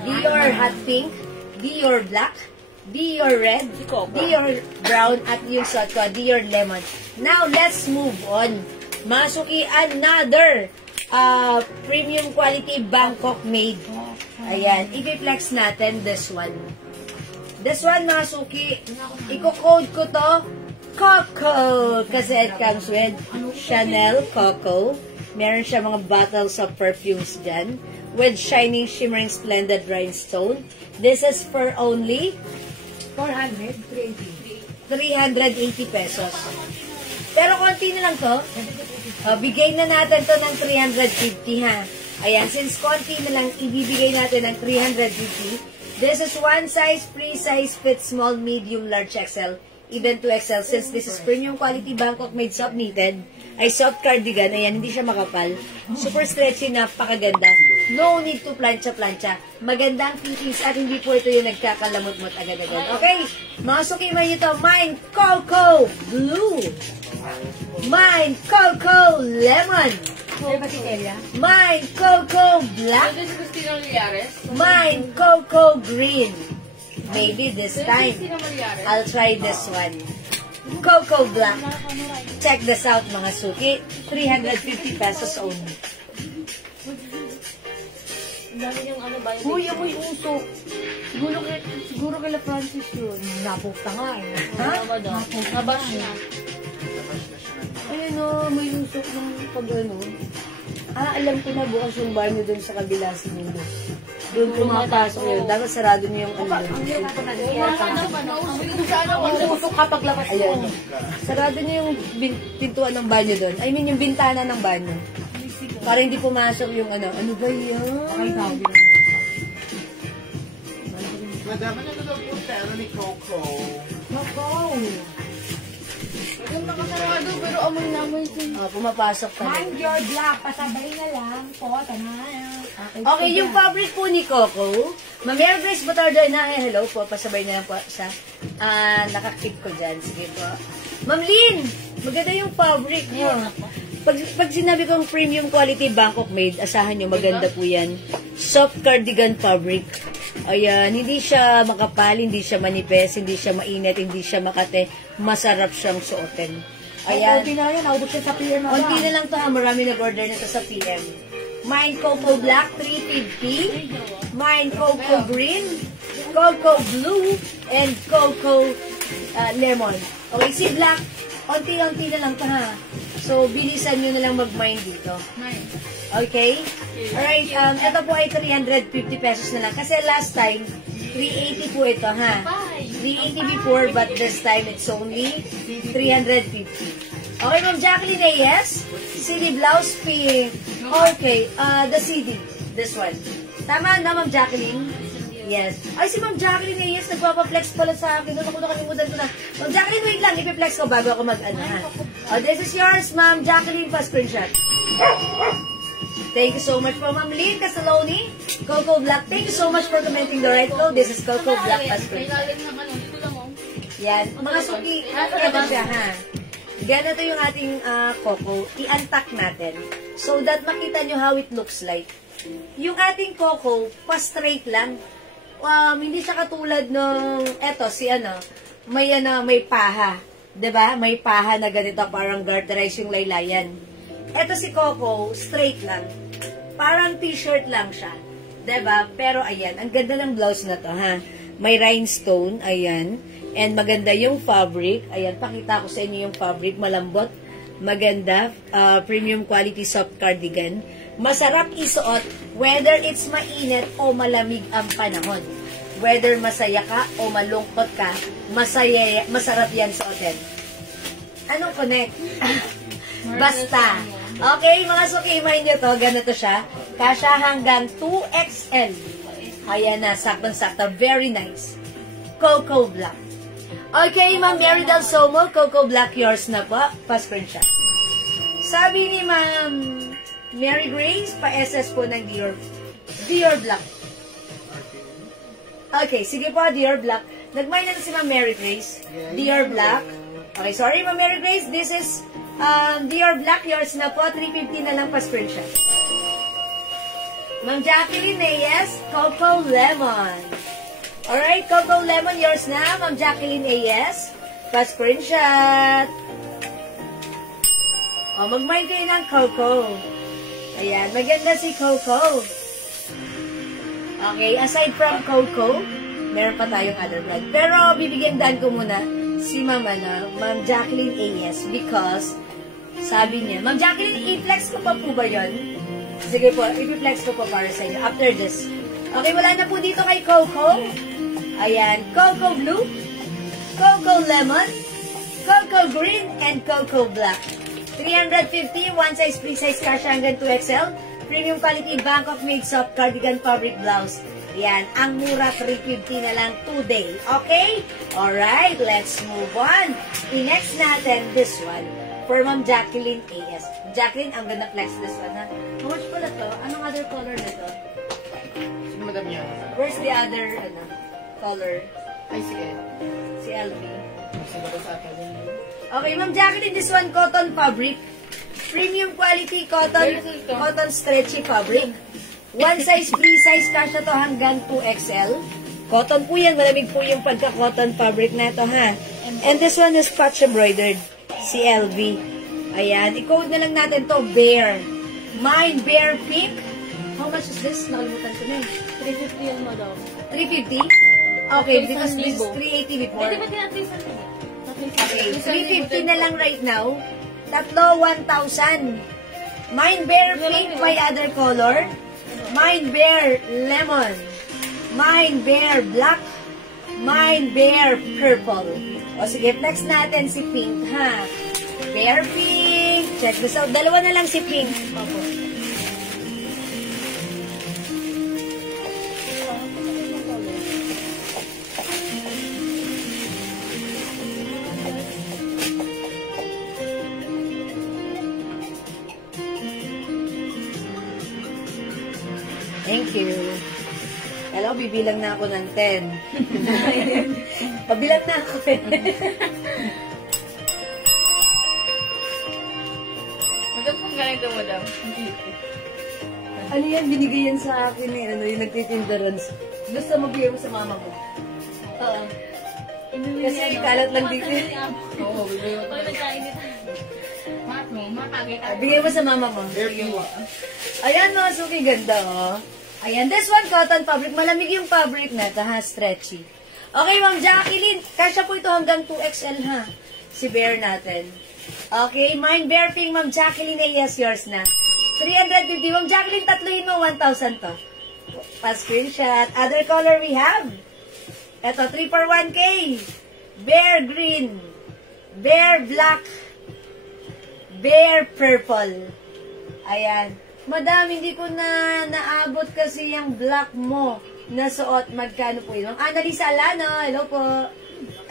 Dior Hot Pink, Dior Black, Dior Red, Dior Brown, at yung suot ko, Dior Lemon. Now, let's move on. Mga suki, another premium quality Bangkok made. Ayan, i-flex natin this one. This one, mga suki, i-code ko to, Coco, kasi it comes with Chanel Coco. Meron siya mga bottles of perfumes dyan with shining, shimmering, splendid rhinestone. This is for only 400, 380. 380 pesos. Pero konti na lang to. Bigay na natin to ng 350 ha. Ayan, since konti na lang, ibibigay natin ng 350. This is one size, free size, fit small, medium, large, XL, even to XL. Since this is premium quality Bangkok made soft knitted, ay soft cardigan, ayan, hindi siya makapal. Super stretchy, napakaganda. No need to plancha-plancha. Magandang fittings at hindi po ito yung nagkakalamot-mot agad-agad. Okay, masukiman nyo ito. Mine Cocoa Blue. Mine Cocoa Lemon. Mine Cocoa Black. Ito si Christina Liares. Mine Cocoa Green. Maybe this time, Christina Liares. I'll try this one. Cocoa Black. Check this out mga suki. 350 pesos only. Dami yung ano ba? Uy, amoy usok. Siguro kay Francis yun. Napukta nga eh. Ha? Ano daw? Nabash na. Ayun o, may usok ng pag ano. Alam ko na bukas yung banyo dun sa kabila sa mundo. Doon pumapasok yun. Dapat sarado niyo yung ano. Usok kapag labas ko. Ayan. Sarado niyo yung pintuan ng banyo doon. I mean, yung bintana ng banyo. Para hindi pumasok yung ano. Ano ba yan? Okay, sabi na. Madama na daw po pero ni Coco. Nako. Maganda ka sarado, pero amoy na amoy siya. Pumapasok pa. Mind your black, pasabay na lang po, tanay. Okay, yung fabric po ni Coco, Ma'am Mary Grace Batardo na, hello po, pasabay na lang po sa nakakip ko dyan. Sige po. Ma'am Lynn, maganda yung fabric nyo. Pag sinabi kong premium quality Bangkok made, asahan nyo, maganda po yan. Soft cardigan fabric. Ayan, hindi siya makapal, hindi siya manipes, hindi siya mainit, hindi siya makate. Masarap siyang suotin. Ayan. Konti na yan, naubos siya sa PM na Konti na lang to ha, marami nag-order nito sa PM. Mine Cocoa Black, 350. Mine Cocoa Green, Cocoa Blue, and Cocoa Lemon. Okay, si Black, onti-onti na lang to ha. So, bilisan nyo na lang mag-mine dito. Okay? Alright, ito po ay 350 pesos na lang. Kasi last time, 380 po ito ha. 380 before, but this time it's only 350. Okay, Ma'am Jacqueline Reyes. CD blouse pink. Okay, the CD. This one. Tama na, Ma'am Jacqueline? Yes. Ay, si Ma'am Jacqueline Reyes, nagpapaflex pala sa akin. Doon ako nakalimutan ko na. Ma'am Jacqueline, wait lang. Ipiflex ko bago ako mag-ano ha. Oh, this is yours, Ma'am Jacqueline, pa screenshot. Thank you so much for Ma'am Lynn Casaloni. Cocoa Black. Thank you so much for commenting the right code. This is Cocoa Black pa screenshot. Yan. Mga suki, ito siya ha. Ganito yung ating cocoa. I-untuck natin. So that makita nyo how it looks like. Yung ating cocoa, pa-straight lang. Hindi siya katulad ng, eto, si may paha. Diba? May paha na ganito, parang garterize yung laylayan. Eto si Coco, straight lang. Parang t-shirt lang siya. Diba? Pero ayan, ang ganda ng blouse na to, ha? May rhinestone, ayan. And maganda yung fabric. Ayan, pakita ko sa inyo yung fabric. Malambot, maganda, premium quality soft cardigan. Masarap isuot, whether it's mainit o malamig ang panahon. Whether masaya ka o malungkot ka, masarap yan suotin. Anong connect? Basta. Okay, mga sukimay nyo to, ganito siya. Kasya hanggang 2XL. Ayan na, saktong-sakto. Very nice. Cocoa Black. Okay, Ma'am Mary Del Somo, Cocoa Black, yours na po. Pa-screenshot. Sabi ni Ma'am Mary Grace, pa-SS po ng Dior Black. Okay, sige po, Dior Black. Nag-mine na si Ma'am Mary Grace. Dior Black. Okay, sorry, Ma'am Mary Grace. This is Dior Black. Yours na po. 350 na lang pa screenshot. Ma'am Jacqueline Reyes, Cocoa Lemon. Alright, Cocoa Lemon, yours na. Ma'am Jacqueline Reyes, pa screenshot. O, mag-mine kayo ng Coco. Ayan, maganda si Coco. Okay, aside from Coco, meron pa tayong other brand. Pero, bibigyan daan ko muna si Ma'am Jacqueline Reyes because, sabi niya, Ma'am Jacqueline, i-flex ko pa po ba yun? Sige po, i-flex ko pa para sa inyo after this. Okay, wala na po dito kay Coco. Ayan, Coco Blue, Coco Lemon, Cocoa Green, and Cocoa Black. 350, one size, free size, kasha hanggang 2XL. Premium quality Bangkok made soft cardigan fabric blouse. Yan, ang mura 350 na lang today. Okay? Alright, let's move on. I-next natin this one for Ma'am Jacqueline AS. Jacqueline, I'm gonna flex this one, ha? How much pala to? Anong other color nito? Sige, madam yan. Where's the other, color? Ay, sige. Si LV. Sige ba sa akin? Okay, Ma'am Jacqueline, this one cotton fabric. Premium quality cotton stretchy fabric. One size, free size, kasha to hanggang 2XL. Cotton po yan, malamig po yung pagka-cotton fabric na ito, ha? And this one is patch embroidered. Si LV. Ayan, i-code na lang natin to, Bear. Mine Bear Pink. How much is this? Nakalimutan ko na eh. 350 yan, madam. 350? Okay, because this is 380 before. Pwede ba tinatay sa nila? Okay, 350 na lang right now. Tatlo, 1,000. Mine Bear Pink, my other color. Mine Bear Lemon. Mine Bear Black. Mine Bear Purple. O sige, next natin si Pink, ha? Bear Pink. Check this out. Dalawa na lang si Pink. Opo. Thank you. Hello, bibilang na ako ng 10. Pabilang na ako eh. Madam, kung ganito, madam. Ano yan? Binigay yan sa akin eh. Ano yung nagtitindaran. Gusto mo bigay mo sa mama mo? Oo. Kasi kalat lang dito. Oo, bibigay mo. Pag nagkainit. Matagay ka. Bigay mo sa mama mo. Sige mo. Ayan mga suki, ganda oh. Ayan, this one cotton fabric. Malamig yung fabric na ito, ha? Stretchy. Okay, Ma'am Jacqueline. Kasya po ito hanggang 2XL, ha? Si Bear natin. Okay, mine Bear Pink, Ma'am Jacqueline. Yes, yours na. 350. Ma'am Jacqueline, tatluhin mo. 1,000 to. Pa-screenshot. Other color we have. Ito, 3 for 1K. Bear Green. Bear Black. Bear Purple. Ayan. Madam, hindi ko na naabot kasi yung black mo na suot. Magkano po yun? Ma'am Annalisa Alano, hello po.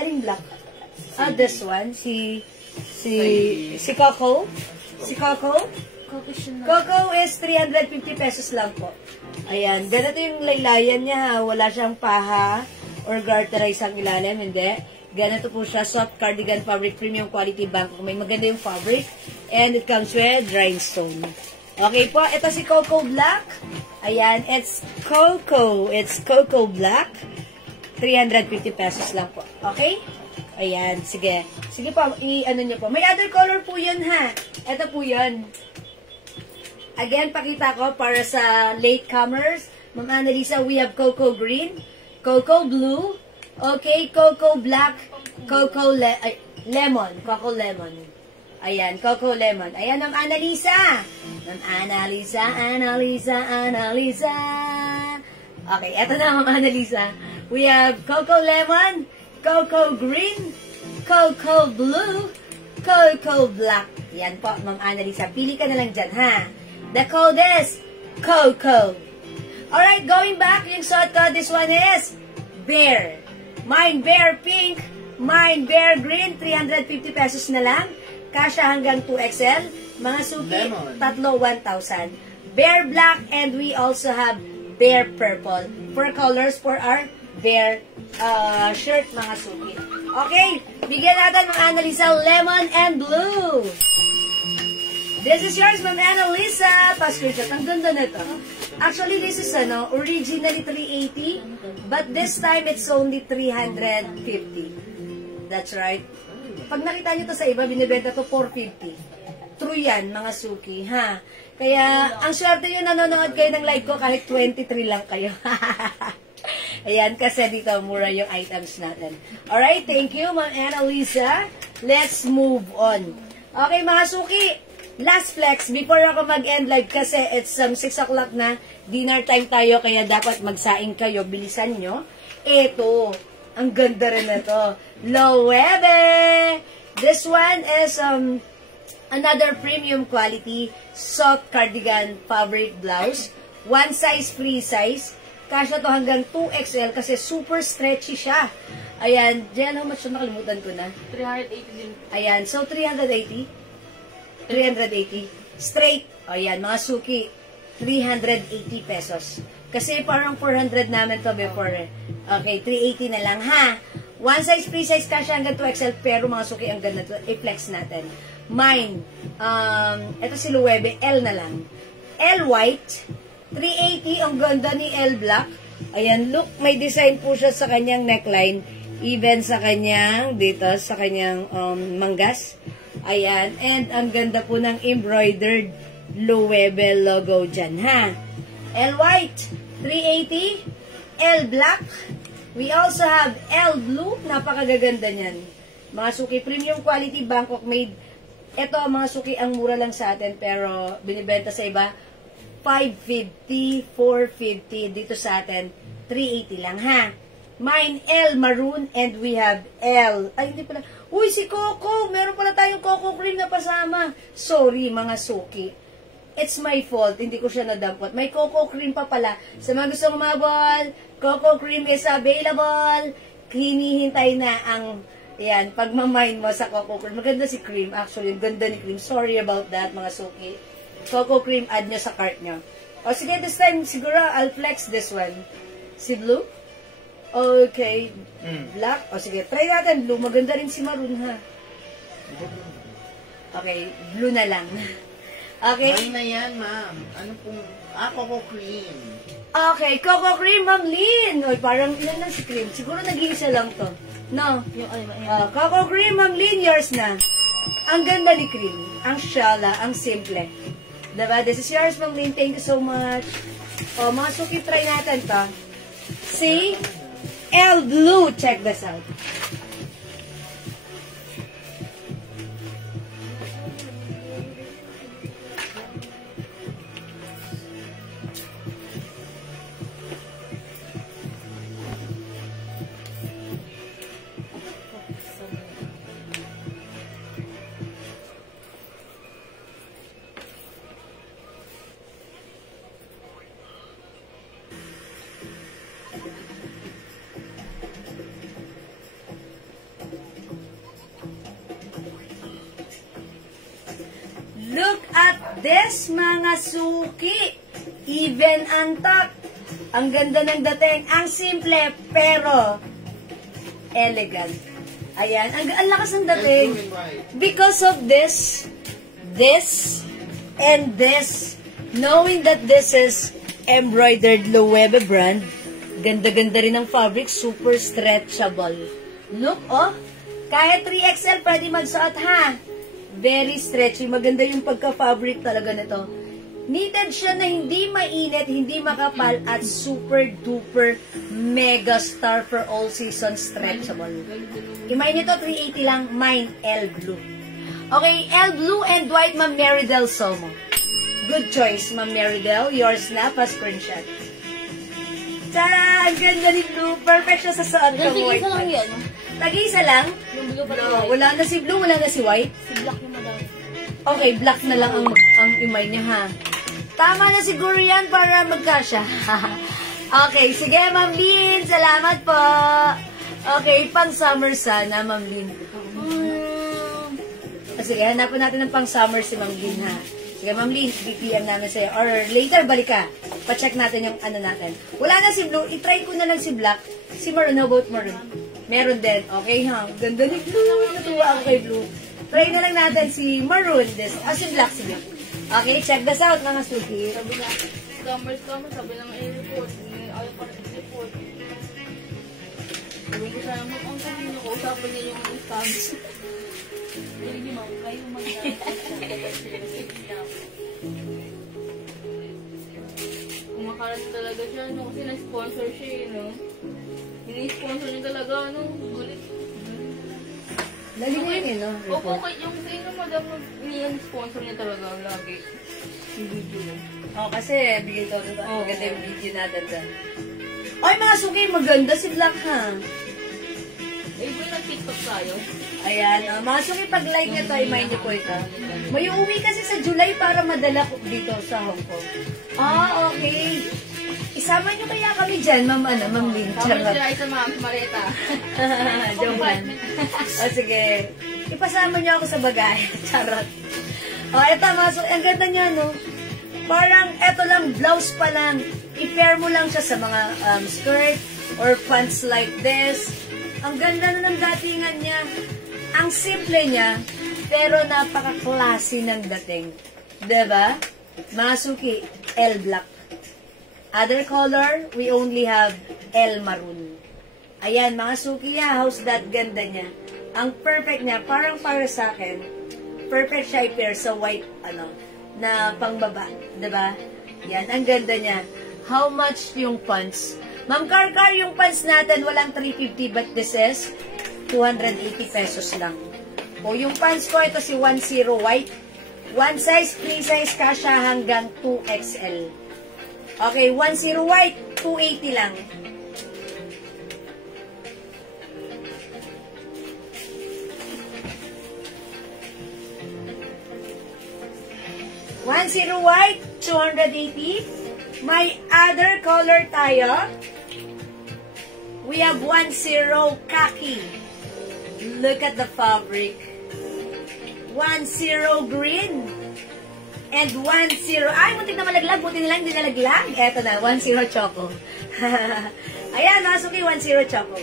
Aling black? Ah, this one. Si Coco. Si Coco. Coco is 350 pesos lang po. Ayan. Ganito yung laylayan niya, ha. Wala siyang paha or garterize ang ilalim. Hindi. Ganito po siya. Soft cardigan fabric. Premium quality Bangkok. May maganda yung fabric. And it comes with rhinestone. Okay po, ito si Cocoa Black. Ayan, it's Cocoa Black. 350 pesos lang po. Okay? Ayan, sige. Sige po, i-ano nyo po. May other color po yun, ha? Ito po yun. Again, pakita ko para sa latecomers. Ma'am Annalisa, we have Cocoa Green, Cocoa Blue, okay, Cocoa Black, Lemon. Ayan, Cocoa Lemon. Ayan, Ma'am Annalisa. Ma'am Annalisa. Okay, eto na, Ma'am Annalisa. We have Cocoa Lemon, Cocoa Green, Cocoa Blue, Cocoa Black. Yan po, Ma'am Annalisa. Pili ka na lang dyan, ha? The code is Cocoa. Alright, going back, yung short code, this one is Bear. Mine Bear Pink, mine Bear Green, 350 pesos na lang. Kasha hanggang 2XL. Mga suki, tatlo 1,000. Bear Black, and we also have Bear Purple. 4 colors for our Bear shirt, mga suki. Okay, bigyan natin ng Annalisa Lemon and Blue. This is yours, Ma'am Annalisa. Pa-screenshot. Ang ganda na ito. Actually, this is originally 380, but this time it's only 350. That's right. Pag nakita nyo to sa iba, binibenta to 450. True yan, mga suki, ha? Kaya, ang swerte yun, nanonood kayo ng live ko kahit 23 lang kayo. Ayan, kasi dito mura yung items natin. Alright, thank you, Ma'am Annalisa. Let's move on. Okay, mga suki, last flex before ako mag-end live kasi it's 6 o'clock na, dinner time tayo, kaya dapat magsaing kayo, bilisan nyo. Ito, ang ganda rin na to. Loewe! This one is another premium quality soft cardigan fabric blouse. One size, free size. Kasya to hanggang 2XL kasi super stretchy siya. Ayan, Jen, how much? Nakalimutan ko na. 380 din. Ayan, so 380. 380. Straight. Ayan, mga suki. 380 pesos. Kasi parang 400 namin to before. Okay, 380 na lang, ha? One size, free size, kasya hanggang 2XL, pero mga suki, ang ganda to. I-flex natin. Mine, ito si Loewe, L na lang. L white, 380, ang ganda ni L black. Ayan, look, may design po siya sa kanyang neckline, even sa kanyang, dito, sa kanyang manggas. Ayan, and ang ganda po ng embroidered Loewe logo dyan, ha? L white, 380, L black, we also have L blue, napakagaganda niyan. Mga suki, premium quality, Bangkok made. Ito, mga suki, ang mura lang sa atin, pero binibenta sa iba, 550, 450, dito sa atin, 380 lang, ha? Mine, L maroon, and we have L. Ay, hindi pala. Uy, si Coco, meron pala tayong Coco cream na pasama. Sorry, mga suki. It's my fault, hindi ko siya nadampot. May Coco cream pa pala. Sa mga gusto umabol, Coco cream is available. Hinihintay na ang, yan, pagmamine mo sa Coco cream. Maganda si cream, actually. Ganda ni cream. Sorry about that, mga suki. Coco cream, add nyo sa cart nyo. O sige, this time, siguro, I'll flex this one. Si blue? Okay. Black? O sige, try natin blue. Maganda rin si maroon, ha? Okay, blue na lang. Okay? Mine na yan, ma'am. Ano pong... Coco cream. Okay, Coco cream, Ma'am Lynn. Oy, parang ilan lang si cream. Siguro nag-iisa lang to. No? Coco cream, Ma'am Lynn, yours na. Ang ganda ni cream. Ang shala, ang simple. Diba? This is yours, Ma'am Lynn. Thank you so much. O, mga suki, try natin to. See? L blue. Check this out. Look at this, mga suki. Even antak. Ang ganda ng dating. Ang simple, pero elegant. Ayan. Ang lakas ng dating. Because of this, and this, knowing that this is embroidered Loewe brand, ganda-ganda rin ng fabric. Super stretchable. Look, oh. Kahit 3XL, pwede magsuot, ha? Very stretchy. Maganda yung pagka-fabric talaga nito. Knitted siya na hindi mainit, hindi makapal, at super duper mega star for all season stretchable. Imay nito, 380 lang. Mine, L blue. Okay, L blue and white, Ma'am Meridel Somo. Good choice, Ma'am Meridel. Yours na, pa-screenshot. Tara! Ang ganda ni blue. Perfect siya sa suot ko. Tag-isa lang yan. Tag-isa lang? Yung blue pa No, wala na si blue, wala na si white. Si black yung madami. Okay, black na lang ang imay niya, ha? Tama na siguro yan para magkasya. Okay, sige, Ma'am Lynn. Salamat po. Okay, pang summer sana, Ma'am Lynn. Sige, hanapan natin ng pang summer si Ma'am Lynn, ha? Sige, Ma'am Lynn, BPM namin sa'yo. Or later, balik ka. Pa-check natin yung ano natin. Wala na si blue. I-try ko na lang si black. Si maroon, how about maroon? Meron din. Okay, ha? Ganda ni blue. Natuwa ako kay blue. Try na lang natin si maroon. Si black, sige. Okay, check this out, mga suki. Sabi na, scammers, sabi na i-report. Ayaw pa rin i-report. Sabi ko sana mo, ang sabi niyo, kausapan niya yung scams. Hindi niyo, ma'am, kayo kumakalat talaga siya, no? Kasi na-sponsor siya, no? Ini-sponsor niya talaga, no? Gulit. Lalim yun, no? Opo, yung sino, madam, ni-sponsor niya talaga lagi. Yung video niya. Kasi bigay ko ito. Maganda yung video natin dyan. Ay, mga suki, maganda si Black, ha? Eh, ba nag-TikTok tayo? Ayan, mga suki, pag-like nyo to, i-mind nyo po ito. May uuwi kasi sa July para madala ko dito sa Hong Kong. Okay. Isama nyo kaya kami dyan, Ma'am Lynn. Tapos sila sa mga maleta. Joke lang. O sige. Ipasama nyo ako sa bagay. Charot. O, eto mga suki, ang ganda nyo, no? Parang, eto lang, blouse pa lang. I-pair mo lang siya sa mga skirt or pants like this. Ang ganda na ng datingan niya. Ang simple niya, pero napaka-classy ng dating. Diba? Mga suki, L black. Other color, we only have L maroon. Ayan, mga suki ya, how's that ganda niya? Ang perfect niya, parang para sa akin, perfect siya i-pair sa white, na pangbaba. Diba? Yan, ang ganda niya. How much yung pants? Ma'am Karkar, yung pants natin, walang 350, but this is 280 pesos lang. O, yung pants ko, ito si 10 white. One size, free size ka siya hanggang 2XL. Okay, 10 white, 280 lang. White, 280. May other color tayo. We have 10 khaki. Look at the fabric. 10 green. And 10, ay, muntik na malaglag. Buti nila hindi nalaglag. Eto na, 10 choco. Ayan, nasuki, 10 choco.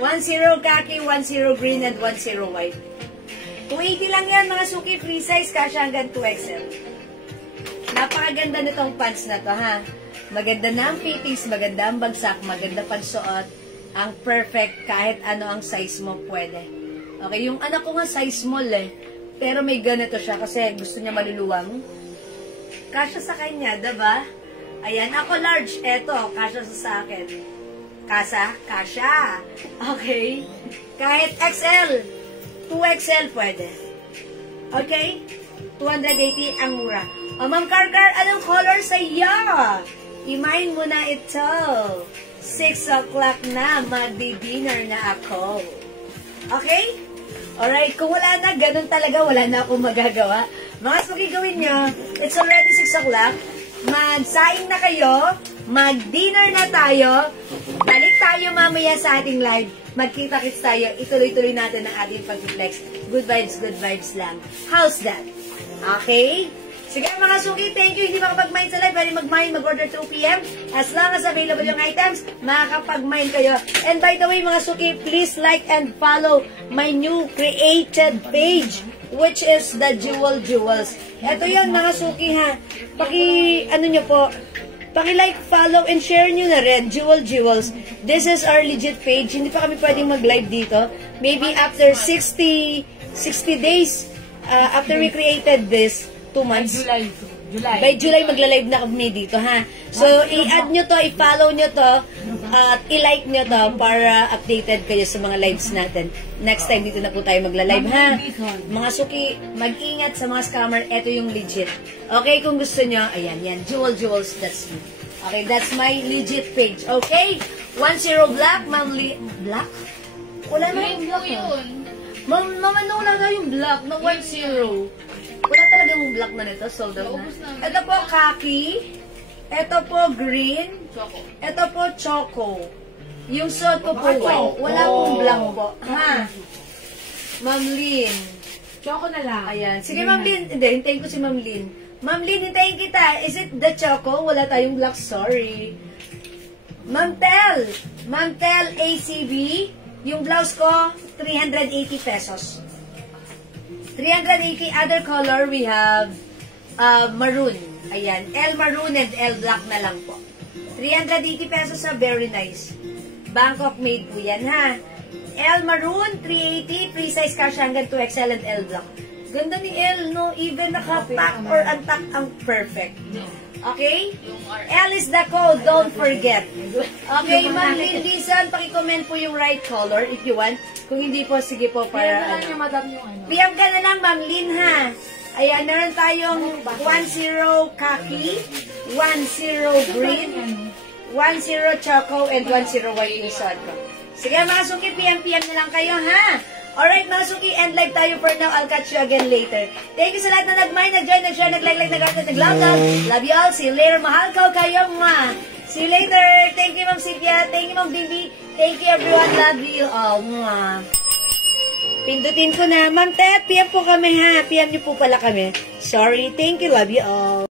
10 khaki, 10 green, and 10 white. 280 lang yan, mga suki. Free size, kasha hanggang 2XL. Napakaganda nitong pants na to, ha? Maganda na ang fittings, maganda ang bagsak, maganda pagsuot. Ang perfect, kahit ano ang size mo, pwede. Okay, yung anak ko nga size small eh. Pero may ganito siya kasi gusto niya maluluwang. Kasya sa kanya, diba? Ayan, ako large. Eto, kasya sa akin. Kasya. Okay? Kahit XL. 2XL pwede. Okay? 280 ang mura. O, Ma'am Karkar, anong color sa iyo? I-mind mo na ito. 6 o'clock na, magdi-dinner na ako. Okay? Alright, kung wala na, ganun talaga, wala na akong magagawa. Mga suki, gawin nyo, it's already 6 o'clock. Magsaing na kayo, mag-dinner na tayo, balik tayo mamaya sa ating live, magkita-kits tayo, ituloy-tuloy natin ang ating pag-flex. Good vibes lang. How's that? Okay? Sige mga suki, thank you. Hindi makapag-mine sa live, pwede mag-mine, mag-order 2 p.m. As long as available yung items, makakapag-mine kayo. And by the way mga suki, please like and follow my new created page, which is the Jewel Jewels. Ito yan mga suki ha. Nyo po, paki-like, follow, and share nyo na rin, Jewel Jewels. This is our legit page. Hindi pa kami pwedeng mag-live dito. Maybe after 60 days, after we created this, 2 months. By July, magla-live na kami dito, ha? So, i-add nyo to, i-follow nyo to, at i-like nyo to para updated kayo sa mga lives natin. Next time, dito na po tayo magla-live, ha? Mga suki, mag-ingat sa mga scammer. Ito yung legit. Okay, kung gusto nyo, ayan, yan. Jewel Jewels, that's me. Okay, that's my legit page. Okay? 10 black, black? Wala na yung black, yun. Wala na yung black na 10. Wala talagang black na nito, sold out na. Ito po khaki. Ito po green. Ito po choco. Yung suot ko po white. Wala pong black po. Ha? Ma'am Lynn. Choco na lang. Ayan. Sige Ma'am Lynn. Hindi, hintayin ko si Ma'am Lynn. Ma'am Lynn, hintayin kita. Is it the choco? Wala tayong black. Sorry. Ma'am Tel ACB. Yung blouse ko, 380 pesos. 380 other color, we have maroon. Ayan, L maroon and L black na lang po. 380 pesos sa very nice. Bangkok made po yan, ha? L maroon, 380, free size cash hanggang 2XL and L black. Ganda ni L, no? Even naka-pack or unpack ang perfect. Okay? L is the code, don't forget. Okay, Ma'am Lynn Dizon, pakicomment po yung right color if you want. Kung hindi po, sige po para PM ka na lang, Ma'am Lynn, ha? Ayan, meron tayong 10 khaki, 10 green, 10 choco, and 10 white yung suot ko. Sige mga suki, PM na lang kayo ha. Alright mga suki, end live tayo for now. I'll catch you again later. Thank you sa lahat na nag-mind, nag-join, nag-share, nag-like, nag-comment, nag-loud. Love you all. See you later. Mahal ko kayo mga. See you later. Thank you Ma'am Cynthia. Thank you Ma'am Bibi. Thank you everyone. Love you all. Mwah. Pindutin ko na. Ma'am Tet, PM po kami ha. PM niyo po pala kami. Sorry. Thank you. Love you all.